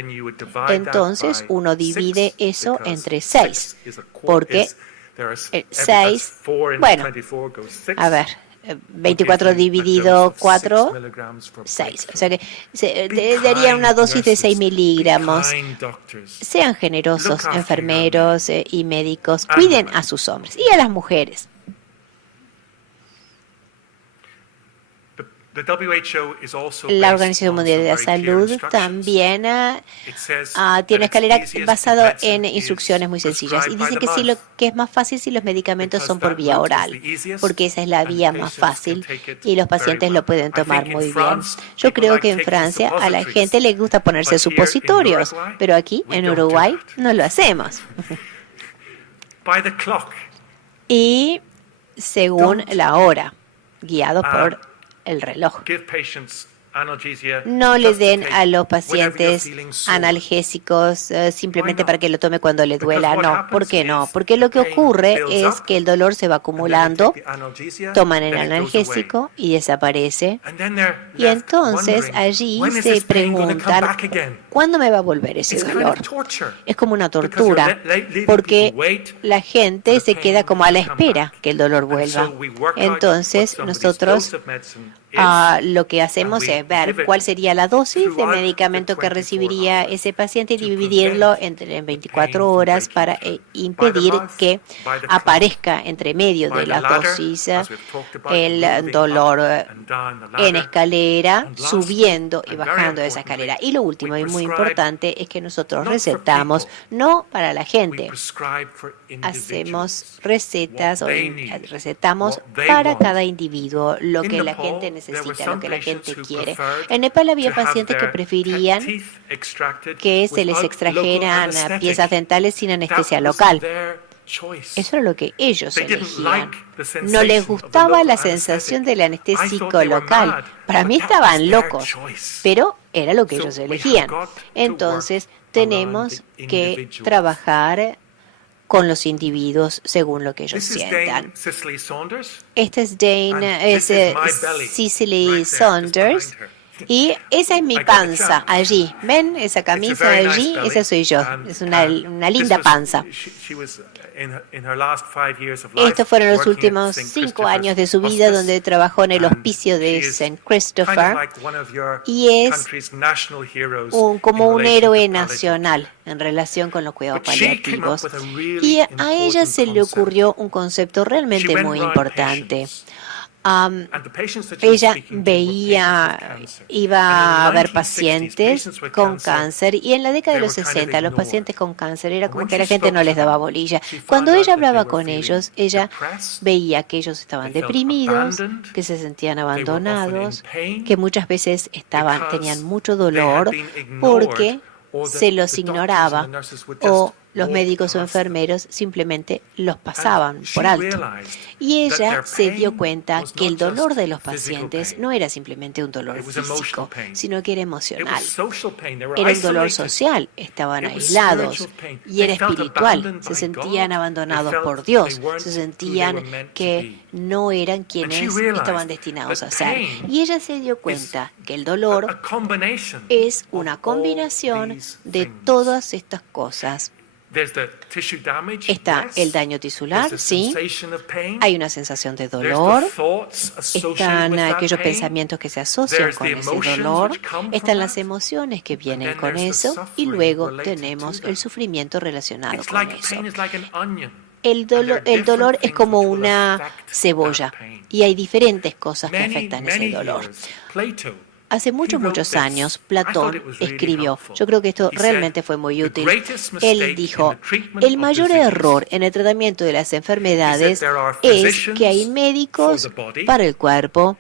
entonces uno divide eso entre 6, porque 6, bueno, a ver, 24 dividido 4, 6. O sea que daría una dosis de 6 miligramos. Sean generosos, enfermeros y médicos. Cuiden a sus hombres y a las mujeres. La Organización Mundial de la Salud también tiene una escalera basada en instrucciones muy sencillas y dice que lo que es más fácil si los medicamentos son por vía oral, porque esa es la vía más fácil y los pacientes lo pueden tomar muy bien. Yo creo que en Francia a la gente le gusta ponerse supositorios, pero aquí en Uruguay no lo hacemos. Y según la hora, guiado por el reloj. No le den a los pacientes analgésicos simplemente para que lo tome cuando le duela. No, ¿por qué no? Porque lo que ocurre es que el dolor se va acumulando, toman el analgésico y desaparece. Y entonces allí se preguntan, ¿cuándo me va a volver ese dolor? Es como una tortura, porque la gente se queda como a la espera que el dolor vuelva. Entonces nosotros lo que hacemos es ver cuál sería la dosis de medicamento que recibiría ese paciente y dividirlo en 24 horas para impedir que aparezca entre medio de las dosis el dolor en escalera, subiendo y bajando de esa escalera. Y lo último y muy importante es que nosotros recetamos no para la gente, hacemos recetas o recetamos para cada individuo lo que la gente necesita, lo que la gente quiere. En Nepal había pacientes que preferían que se les extrajeran piezas dentales sin anestesia local. Eso era lo que ellos elegían. No les gustaba la sensación del anestésico local. Para mí estaban locos, pero era lo que ellos elegían. Entonces tenemos que trabajar con los individuos según lo que ellos sientan. Esta es Cicely Saunders. Y esa es mi panza allí. ¿Ven esa camisa allí? Esa soy yo. Es una linda panza. Estos fueron los últimos 5 años de su vida donde trabajó en el hospicio de St. Christopher y es como un héroe nacional en relación con los cuidados paliativos. Y a ella se le ocurrió un concepto realmente muy importante. Ella iba a ver pacientes con cáncer y en la década de los 60 los pacientes con cáncer era como que la gente no les daba bolilla. Cuando ella hablaba con ellos, ella veía que ellos estaban deprimidos, que se sentían abandonados, que muchas veces tenían mucho dolor porque se los ignoraba o los médicos o enfermeros simplemente los pasaban por alto. Y ella se dio cuenta que el dolor de los pacientes no era simplemente un dolor físico, sino que era emocional. Era un dolor social, estaban aislados, y era espiritual. Se sentían abandonados por Dios, se sentían que no eran quienes estaban destinados a ser. Y ella se dio cuenta que el dolor es una combinación de todas estas cosas. Está el daño tisular, sí. Hay una sensación de dolor. Están aquellos pensamientos que se asocian con ese dolor. Están las emociones que vienen con eso. Y luego tenemos el sufrimiento relacionado con eso. El dolor es como una cebolla. Y hay diferentes cosas que afectan ese dolor. Hace muchos años, Platón escribió, yo creo que esto realmente fue muy útil, él dijo, el mayor error en el tratamiento de las enfermedades es que hay médicos para el cuerpo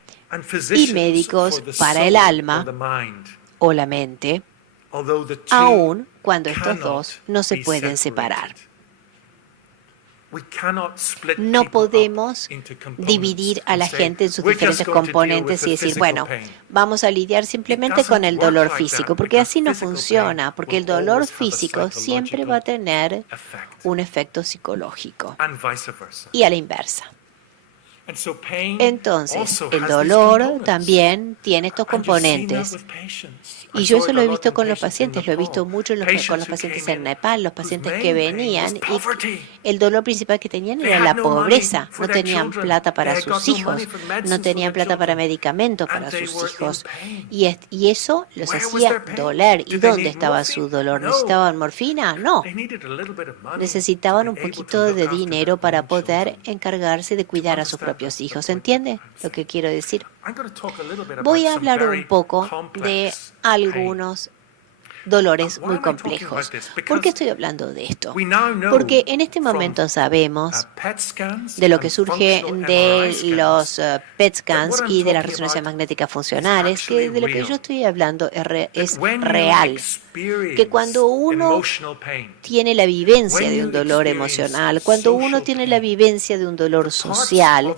y médicos para el alma o la mente, aun cuando estos dos no se pueden separar. No podemos dividir a la gente en sus diferentes componentes y decir, bueno, vamos a lidiar simplemente con el dolor físico, porque así no funciona, porque el dolor físico siempre va a tener un efecto psicológico y a la inversa. Entonces, el dolor también tiene estos componentes. Y yo eso lo he visto con los pacientes, lo he visto mucho con los pacientes en Nepal, los pacientes que venían y el dolor principal que tenían era la pobreza. No tenían plata para sus hijos, no tenían plata para medicamentos para sus hijos. Y eso los hacía doler. ¿Y dónde estaba su dolor? ¿Necesitaban morfina? No. Necesitaban un poquito de dinero para poder encargarse de cuidar a sus propios hijos. ¿Entiende lo que quiero decir? Voy a hablar un poco de algunos dolores muy complejos. ¿Por qué estoy hablando de esto? Porque en este momento sabemos de lo que surge de los PET scans y de las resonancias magnéticas funcionales, que de lo que yo estoy hablando es real. Que cuando uno tiene la vivencia de un dolor emocional, cuando uno tiene la vivencia de un dolor social,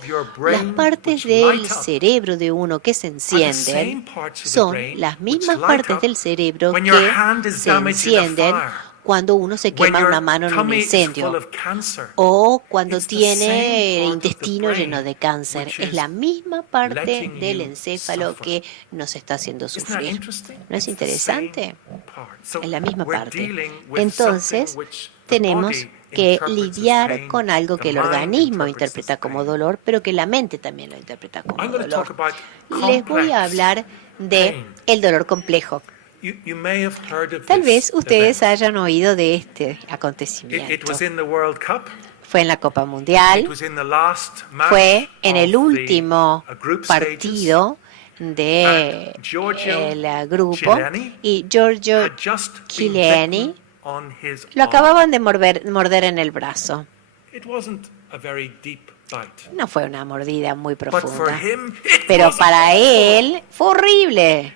las partes del cerebro de uno que se encienden son las mismas partes del cerebro que se encienden cuando uno se quema una mano en un incendio o cuando tiene el intestino lleno de cáncer. Es la misma parte del encéfalo que nos está haciendo sufrir. ¿No es interesante? Es la misma parte. Entonces, tenemos que lidiar con algo que el organismo interpreta como dolor, pero que la mente también lo interpreta como dolor. Les voy a hablar de el dolor complejo. Tal vez ustedes hayan oído de este acontecimiento. Fue en la Copa Mundial, fue en el último partido del grupo y Giorgio Chiellini lo acababan de morder en el brazo. No fue una mordida muy profunda, pero para él fue horrible.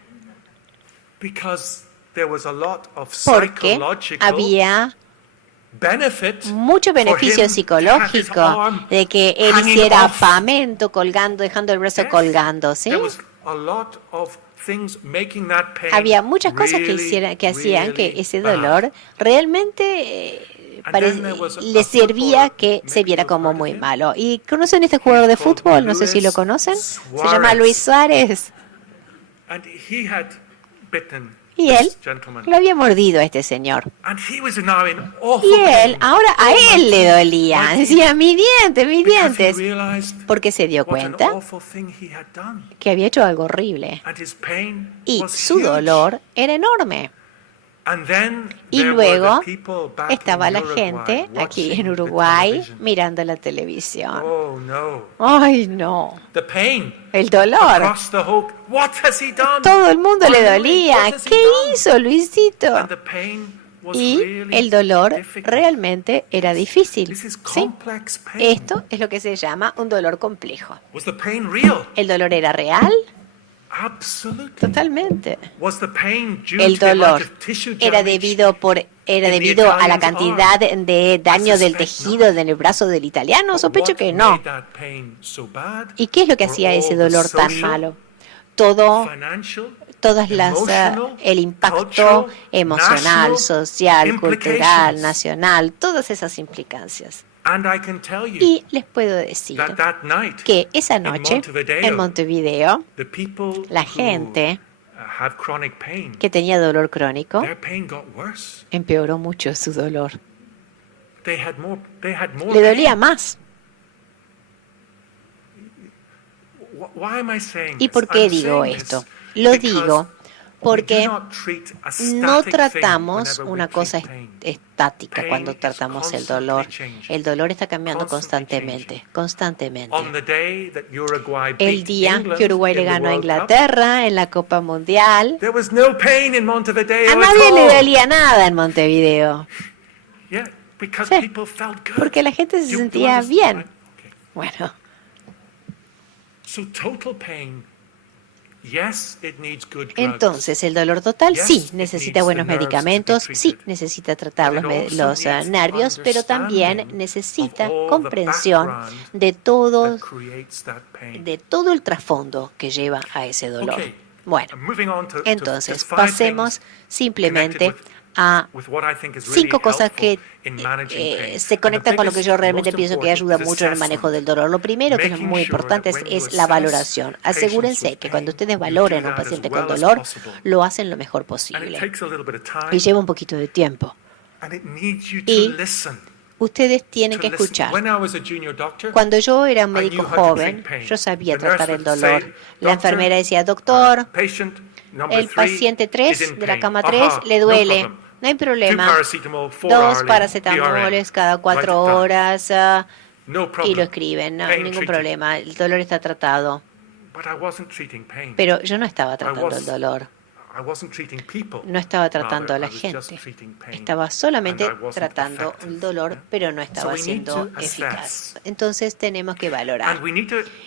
Porque había mucho beneficio psicológico de que él hiciera pamento colgando, dejando el brazo colgando, ¿sí? Había muchas cosas que hacían que ese dolor realmente le servía que se viera como muy malo. ¿Y conocen este jugador de fútbol? No sé si lo conocen. Se llama Luis Suárez. Y él lo había mordido a este señor. Y él, ahora a él le dolía. Decía, mis dientes. Porque se dio cuenta que había hecho algo horrible. Y su dolor era enorme. Y luego estaba la gente aquí en Uruguay mirando la televisión. ¡Ay, no! El dolor. Todo el mundo le dolía. ¿Qué hizo, Luisito? Y el dolor realmente era difícil. ¿Sí? Esto es lo que se llama un dolor complejo. ¿El dolor era real? Totalmente. El dolor era debido a la cantidad de daño del tejido en el brazo del italiano. Sospecho que no. ¿Y qué es lo que hacía ese dolor tan malo? El impacto emocional, social, cultural, nacional, todas esas implicancias. Y les puedo decir que esa noche en Montevideo, la gente que tenía dolor crónico empeoró mucho su dolor. Le dolía más. ¿Y por qué digo esto? Lo digo porque no tratamos una cosa estática cuando tratamos el dolor. El dolor está cambiando constantemente. El día que Uruguay le ganó a Inglaterra en la Copa Mundial, a nadie le dolía nada en Montevideo. Sí, porque la gente se sentía bien. Bueno. Entonces, el dolor total sí necesita buenos medicamentos, sí necesita tratar los nervios, pero también necesita comprensión de todo el trasfondo que lleva a ese dolor. Bueno, entonces pasemos simplemente a 5 cosas que se conectan con lo que yo realmente pienso que ayuda mucho en el manejo del dolor. Lo primero, que es muy importante, es la valoración. Asegúrense que cuando ustedes valoren a un paciente con dolor, lo hacen lo mejor posible. Y lleva un poquito de tiempo. Y ustedes tienen que escuchar. Cuando yo era un médico joven, yo sabía tratar el dolor. La enfermera decía, doctor, el paciente 3 de la cama 3 le duele. No hay problema. 2 paracetamoles cada 4 horas y lo escriben. No hay ningún problema. El dolor está tratado. Pero yo no estaba tratando el dolor. No estaba tratando a la gente. Estaba solamente tratando el dolor, pero no estaba siendo eficaz. Entonces tenemos que valorar.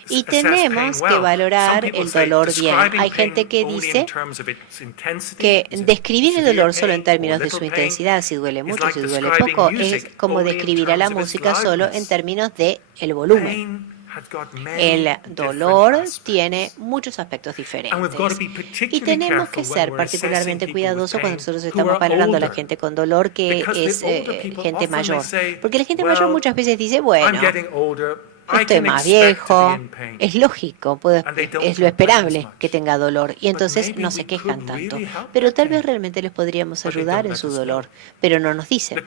Y tenemos que valorar el dolor bien. Hay gente que dice que describir el dolor solo en términos de su intensidad, si duele mucho, si duele poco, es como describir a la música solo en términos de el volumen. El dolor tiene muchos aspectos diferentes y tenemos que ser particularmente cuidadosos cuando nosotros estamos valorando a la gente con dolor, que es gente mayor. Porque la gente mayor muchas veces dice, bueno, estoy más viejo, es lógico, es lo esperable que tenga dolor y entonces no se quejan tanto. Pero tal vez realmente les podríamos ayudar en su dolor, pero no nos dicen.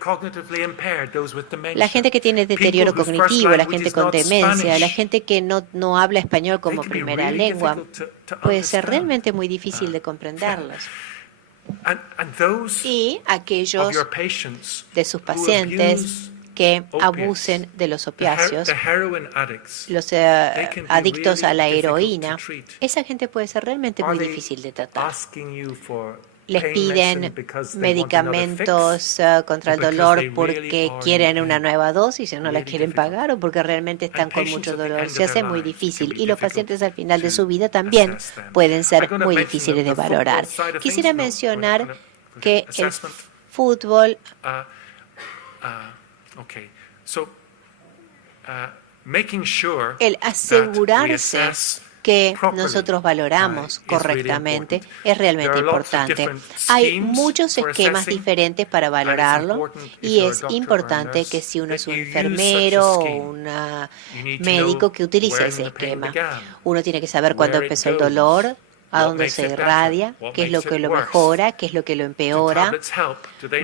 La gente que tiene deterioro cognitivo, la gente con demencia, la gente que no habla español como primera lengua, puede ser realmente muy difícil de comprenderlos. Y aquellos de sus pacientes que abusen de los opiáceos, los adictos a la heroína, esa gente puede ser realmente muy difícil de tratar. Les piden medicamentos contra el dolor porque quieren una nueva dosis y no la quieren pagar o porque realmente están con mucho dolor. Se hace muy difícil y los pacientes al final de su vida también pueden ser muy difíciles de valorar. Quisiera mencionar que el fútbol el asegurarse que nosotros valoramos correctamente es realmente importante. Hay muchos esquemas diferentes para valorarlo y es importante que si uno es un enfermero o un médico que utilice ese esquema. Uno tiene que saber cuándo empezó el dolor, a dónde se irradia, qué es lo que lo mejora, qué es lo que lo empeora.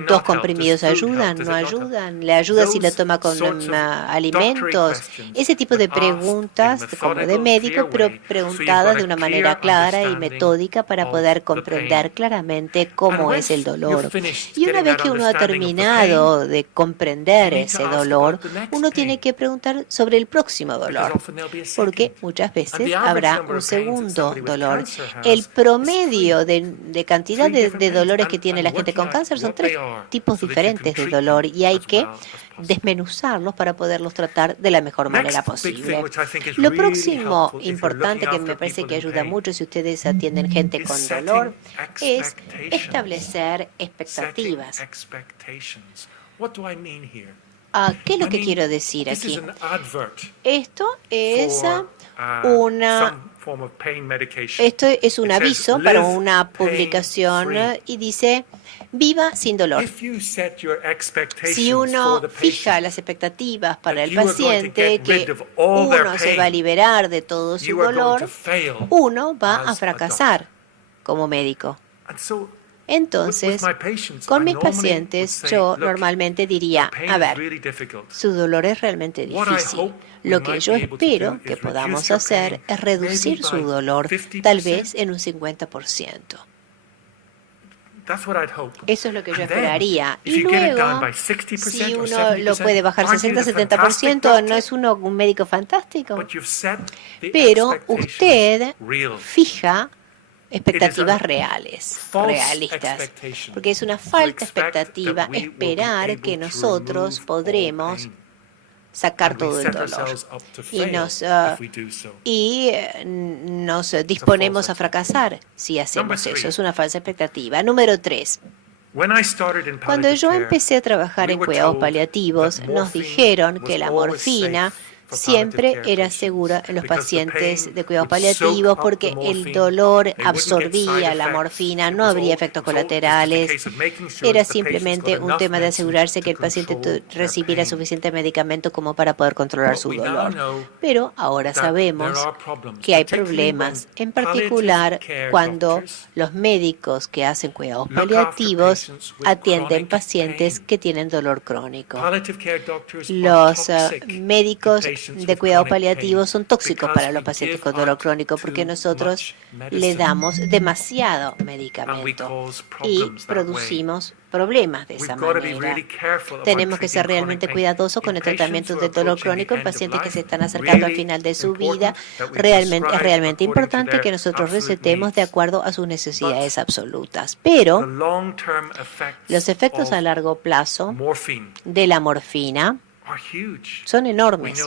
2 comprimidos ayudan, no ayudan, le ayuda si lo toma con alimentos. Ese tipo de preguntas como de médico, pero preguntadas de una manera clara y metódica para poder comprender claramente cómo es el dolor. Y una vez que uno ha terminado de comprender ese dolor, uno tiene que preguntar sobre el próximo dolor, porque muchas veces habrá un segundo dolor. el promedio de cantidad de dolores que tiene la gente con cáncer son 3 tipos diferentes de dolor y hay que desmenuzarlos para poderlos tratar de la mejor manera posible. Lo próximo importante que me parece que ayuda mucho si ustedes atienden gente con dolor es establecer expectativas. ¿Qué es lo que quiero decir aquí? Esto es un aviso para una publicación y dice: viva sin dolor. Si uno fija las expectativas para el paciente que uno se va a liberar de todo su dolor, uno va a fracasar como médico. Entonces, con mis pacientes, yo normalmente diría, a ver, su dolor es realmente difícil. Lo que yo espero que podamos hacer es reducir su dolor, tal vez en un 50%. Eso es lo que yo esperaría. Y luego, si uno lo puede bajar 60-70%, ¿no es uno un médico fantástico? Pero usted fija expectativas realistas, porque es una falsa expectativa esperar que nosotros podremos sacar todo el dolor y nos disponemos a fracasar si hacemos eso. Es una falsa expectativa. Número 3. Cuando yo empecé a trabajar en cuidados paliativos, nos dijeron que la morfina siempre era segura en los pacientes de cuidados paliativos porque el dolor absorbía la morfina, no habría efectos colaterales. Era simplemente un tema de asegurarse que el paciente recibiera suficiente medicamento como para poder controlar su dolor. Pero ahora sabemos que hay problemas, en particular cuando los médicos que hacen cuidados paliativos atienden pacientes que tienen dolor crónico. Los médicos de cuidado paliativo son tóxicos para los pacientes con dolor crónico porque nosotros le damos demasiado medicamento y producimos problemas de esa manera. Tenemos que ser realmente cuidadosos con el tratamiento del dolor crónico en pacientes que se están acercando al final de su vida. Es realmente importante que nosotros recetemos de acuerdo a sus necesidades absolutas. Pero los efectos a largo plazo de la morfina son enormes.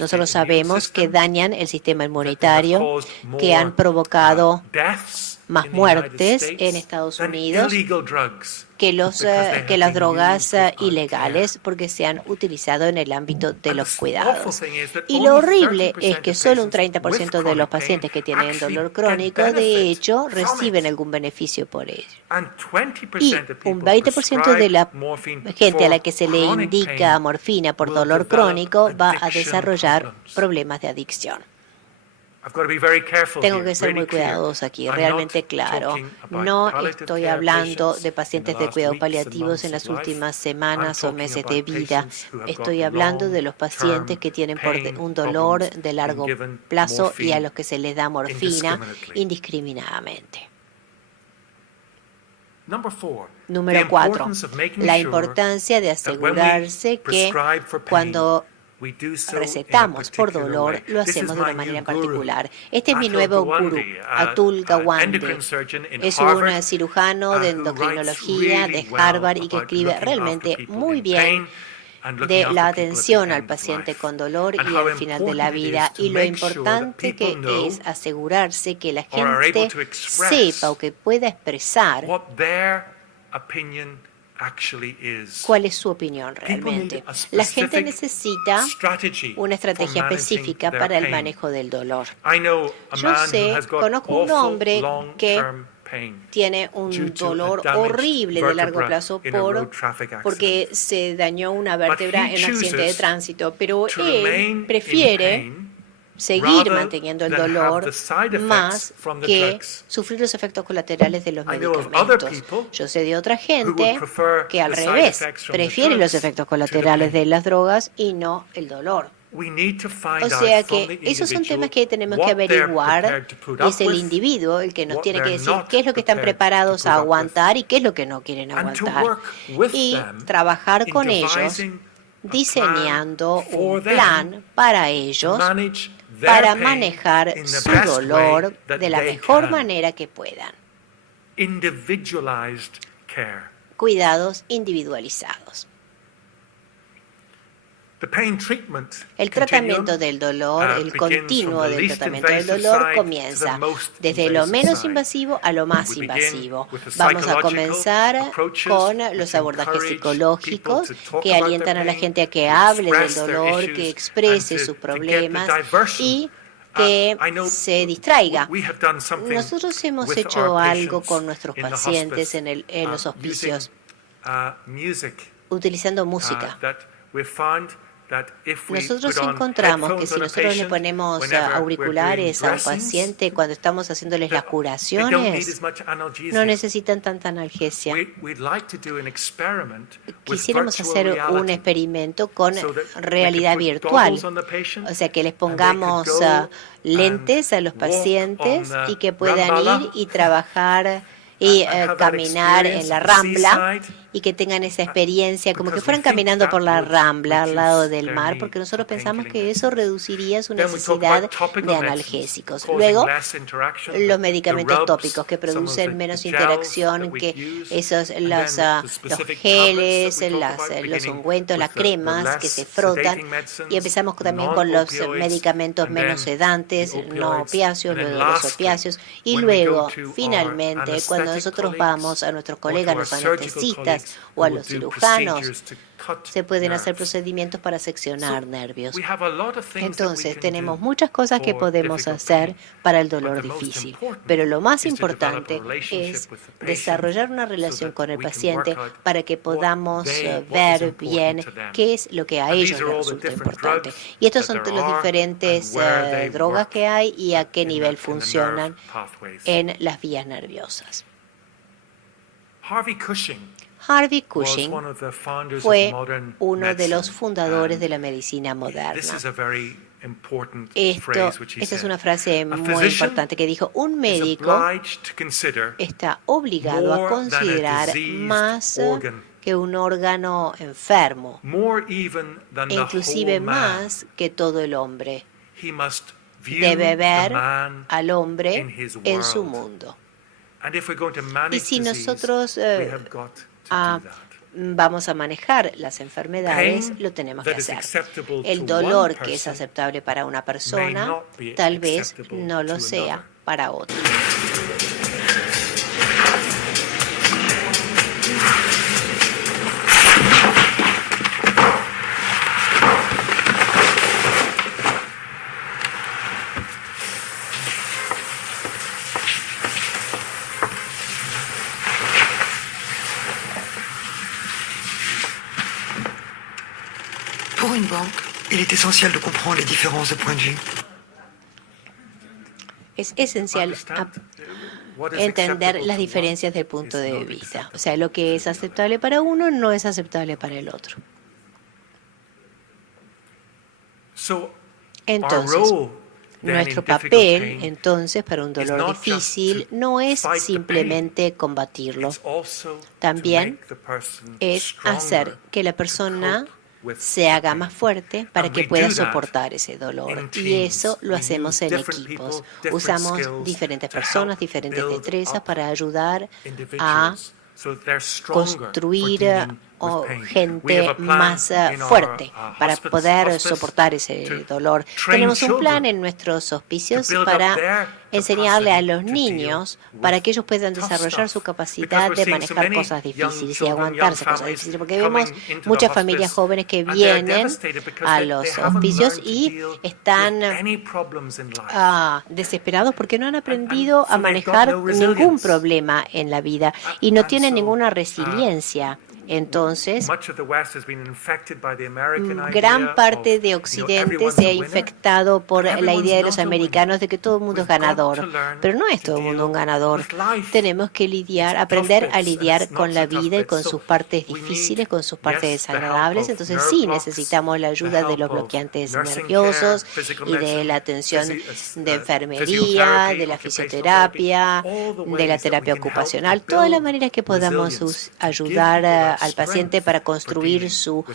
Nosotros sabemos que dañan el sistema inmunitario, que han provocado más muertes en Estados Unidos que las drogas ilegales porque se han utilizado en el ámbito de los cuidados. Y lo horrible es que solo un 30% de los pacientes que tienen dolor crónico, de hecho, reciben algún beneficio por ello. Y un 20% de la gente a la que se le indica morfina por dolor crónico va a desarrollar problemas de adicción. Tengo que ser muy cuidadoso aquí, realmente claro. No estoy hablando de pacientes de cuidados paliativos en las últimas semanas o meses de vida. Estoy hablando de los pacientes que tienen un dolor de largo plazo y a los que se les da morfina indiscriminadamente. Número 4. La importancia de asegurarse que cuando recetamos por dolor, lo hacemos de una manera particular. Este es mi nuevo gurú, Atul Gawande. Es un cirujano de endocrinología de Harvard y que escribe realmente muy bien de la atención al paciente con dolor y al final de la vida. Y lo importante que es asegurarse que la gente sepa o que pueda expresar cuál es su opinión realmente. La gente necesita una estrategia específica para el manejo del dolor. Conozco un hombre que tiene un dolor horrible de largo plazo porque se dañó una vértebra en un accidente de tránsito, pero él prefiere seguir manteniendo el dolor más que sufrir los efectos colaterales de los medicamentos. Yo sé de otra gente que al revés, prefiere los efectos colaterales de las drogas y no el dolor. O sea que esos son temas que tenemos que averiguar. Es el individuo el que nos tiene que decir qué es lo que están preparados a aguantar y qué es lo que no quieren aguantar. Y trabajar con ellos diseñando un plan para ellos para manejar su dolor de la mejor manera que puedan. Cuidados individualizados. El tratamiento del dolor, el continuo del tratamiento del dolor comienza desde lo menos invasivo a lo más invasivo. Vamos a comenzar con los abordajes psicológicos que alientan a la gente a que hable del dolor, que exprese sus problemas y que se distraiga. Nosotros hemos hecho algo con nuestros pacientes en los hospicios, utilizando música. Nosotros encontramos que si nosotros le ponemos auriculares a un paciente cuando estamos haciéndoles las curaciones, no necesitan tanta analgesia. Quisiéramos hacer un experimento con realidad virtual, o sea, que les pongamos lentes a los pacientes y que puedan ir y trabajar y caminar en la Rambla y que tengan esa experiencia como que fueran caminando por la Rambla al lado del mar, porque nosotros pensamos que eso reduciría su necesidad de analgésicos. Luego, los medicamentos tópicos que producen menos interacción que los geles, los ungüentos, las cremas que se frotan, y empezamos también con los medicamentos menos sedantes, no opiáceos, luego los opiáceos, y luego, finalmente, cuando nosotros vamos a nuestros colegas, los anestesistas o a los cirujanos, se pueden hacer procedimientos para seccionar nervios. Entonces, tenemos muchas cosas que podemos hacer para el dolor difícil, pero lo más importante es desarrollar una relación con el paciente para que podamos ver bien qué es lo que a ellos les resulta importante. Y estos son los diferentes drogas que hay y a qué nivel funcionan en las vías nerviosas. Harvey Cushing fue uno de los fundadores de la medicina moderna. Esta es una frase muy importante que dijo: un médico está obligado a considerar más que un órgano enfermo, inclusive más que todo el hombre. Debe ver al hombre en su mundo. Y si nosotros vamos a manejar las enfermedades, lo tenemos que hacer. El dolor que es aceptable para una persona, tal vez no lo sea para otra. Il est essentiel de comprendre les différences de point de vue. Es esencial entender las diferencias del punto de vista. O sea, lo que es aceptable para uno no es aceptable para el otro. Entonces, nuestro papel, entonces, para un dolor difícil no es simplemente combatirlo. También es hacer que la persona se haga más fuerte para que pueda soportar ese dolor. Y eso lo hacemos en equipos. Usamos diferentes personas, diferentes destrezas para ayudar a construir gente más fuerte para poder soportar ese dolor. Tenemos un plan en nuestros hospicios para enseñarle a los niños para que ellos puedan desarrollar su capacidad de manejar cosas difíciles y aguantarse cosas difíciles, porque vemos muchas familias jóvenes que vienen a los hospicios y están desesperados porque no han aprendido a manejar ningún problema en la vida y no tienen ninguna resiliencia. Entonces, gran parte de Occidente se ha infectado por la idea de los americanos de que todo el mundo es ganador. Pero no es todo el mundo un ganador. Tenemos que aprender a lidiar con la vida y con sus partes difíciles, con sus partes desagradables. Entonces sí, necesitamos la ayuda de los bloqueantes nerviosos y de la atención de enfermería, de la fisioterapia, de la terapia ocupacional, todas las maneras que podamos ayudar al paciente para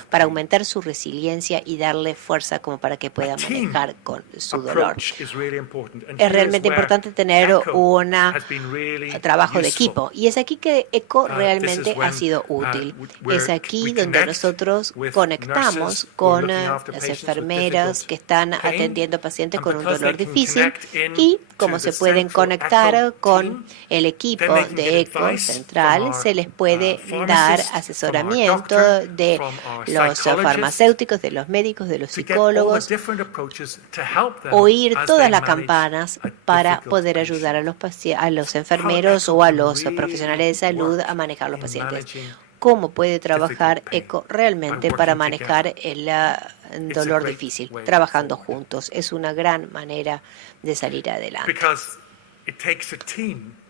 para aumentar su resiliencia y darle fuerza como para que pueda manejar con su dolor. Es realmente importante tener un trabajo de equipo, y es aquí que ECHO realmente ha sido útil. Es aquí donde nosotros conectamos con las enfermeras que están atendiendo pacientes con un dolor difícil, y como se pueden conectar con el equipo de ECHO central, se les puede dar asesoramiento de los farmacéuticos, de los médicos, de los psicólogos, oír todas las campanas para poder ayudar a los enfermeros o a los profesionales de salud a manejar los pacientes. ¿Cómo puede trabajar ECHO realmente para manejar el dolor difícil? Trabajando juntos. Es una gran manera de salir adelante.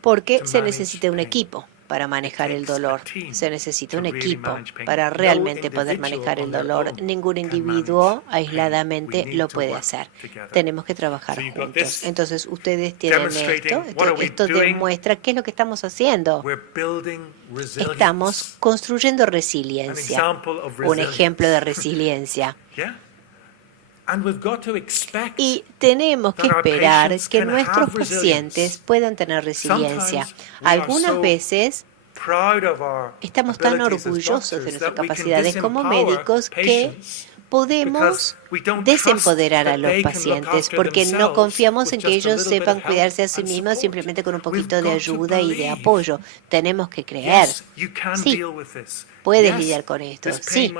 Porque se necesita un equipo para manejar el dolor. Se necesita un equipo para realmente poder manejar el dolor. Ningún individuo aisladamente lo puede hacer. Tenemos que trabajar juntos. Entonces, ustedes tienen esto. Esto demuestra qué es lo que estamos haciendo. Estamos construyendo resiliencia. Un ejemplo de resiliencia. Y tenemos que esperar que nuestros pacientes puedan tener resiliencia. Algunas veces estamos tan orgullosos de nuestras capacidades como médicos que podemos desempoderar a los pacientes porque no confiamos en que ellos sepan cuidarse a sí mismos simplemente con un poquito de ayuda y de apoyo. Tenemos que creer. Sí, puedes lidiar con esto. Sí,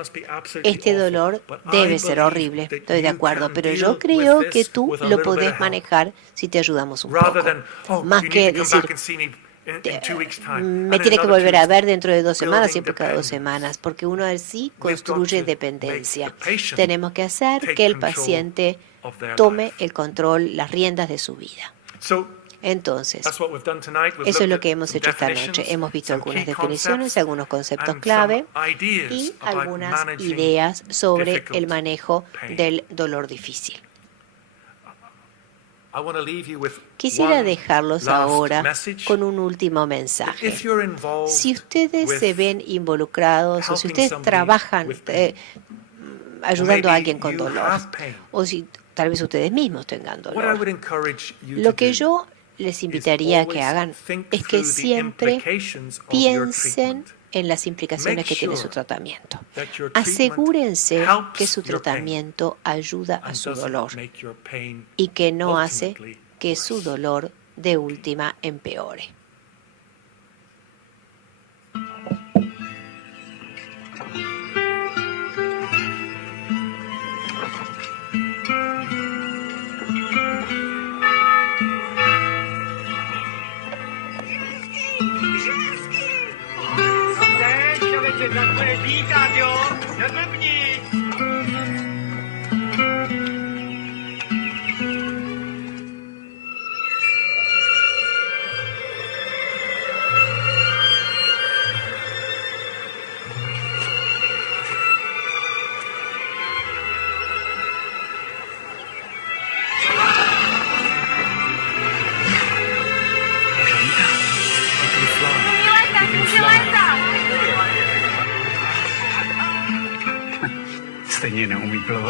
este dolor debe ser horrible. Estoy de acuerdo, pero yo creo que tú lo podés manejar si te ayudamos un poco. Más que decir, me tiene que volver a ver dentro de 2 semanas, siempre cada 2 semanas, porque uno así construye dependencia. Tenemos que hacer que el paciente tome el control, las riendas de su vida. Entonces, eso es lo que hemos hecho esta noche. Hemos visto algunas definiciones, algunos conceptos clave y algunas ideas sobre el manejo del dolor difícil. Quisiera dejarlos ahora con un último mensaje. Si ustedes se ven involucrados o si ustedes trabajan ayudando a alguien con dolor, o si tal vez ustedes mismos tengan dolor, lo que yo les invitaría a que hagan es que siempre piensen en las implicaciones que tiene su tratamiento. Asegúrense que su tratamiento ayuda a su dolor y que no hace que su dolor de última empeore.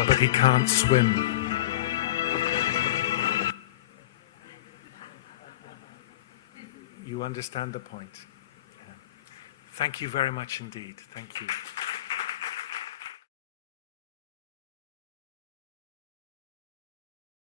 But he can't swim. You understand the point. Thank you very much indeed. Thank you.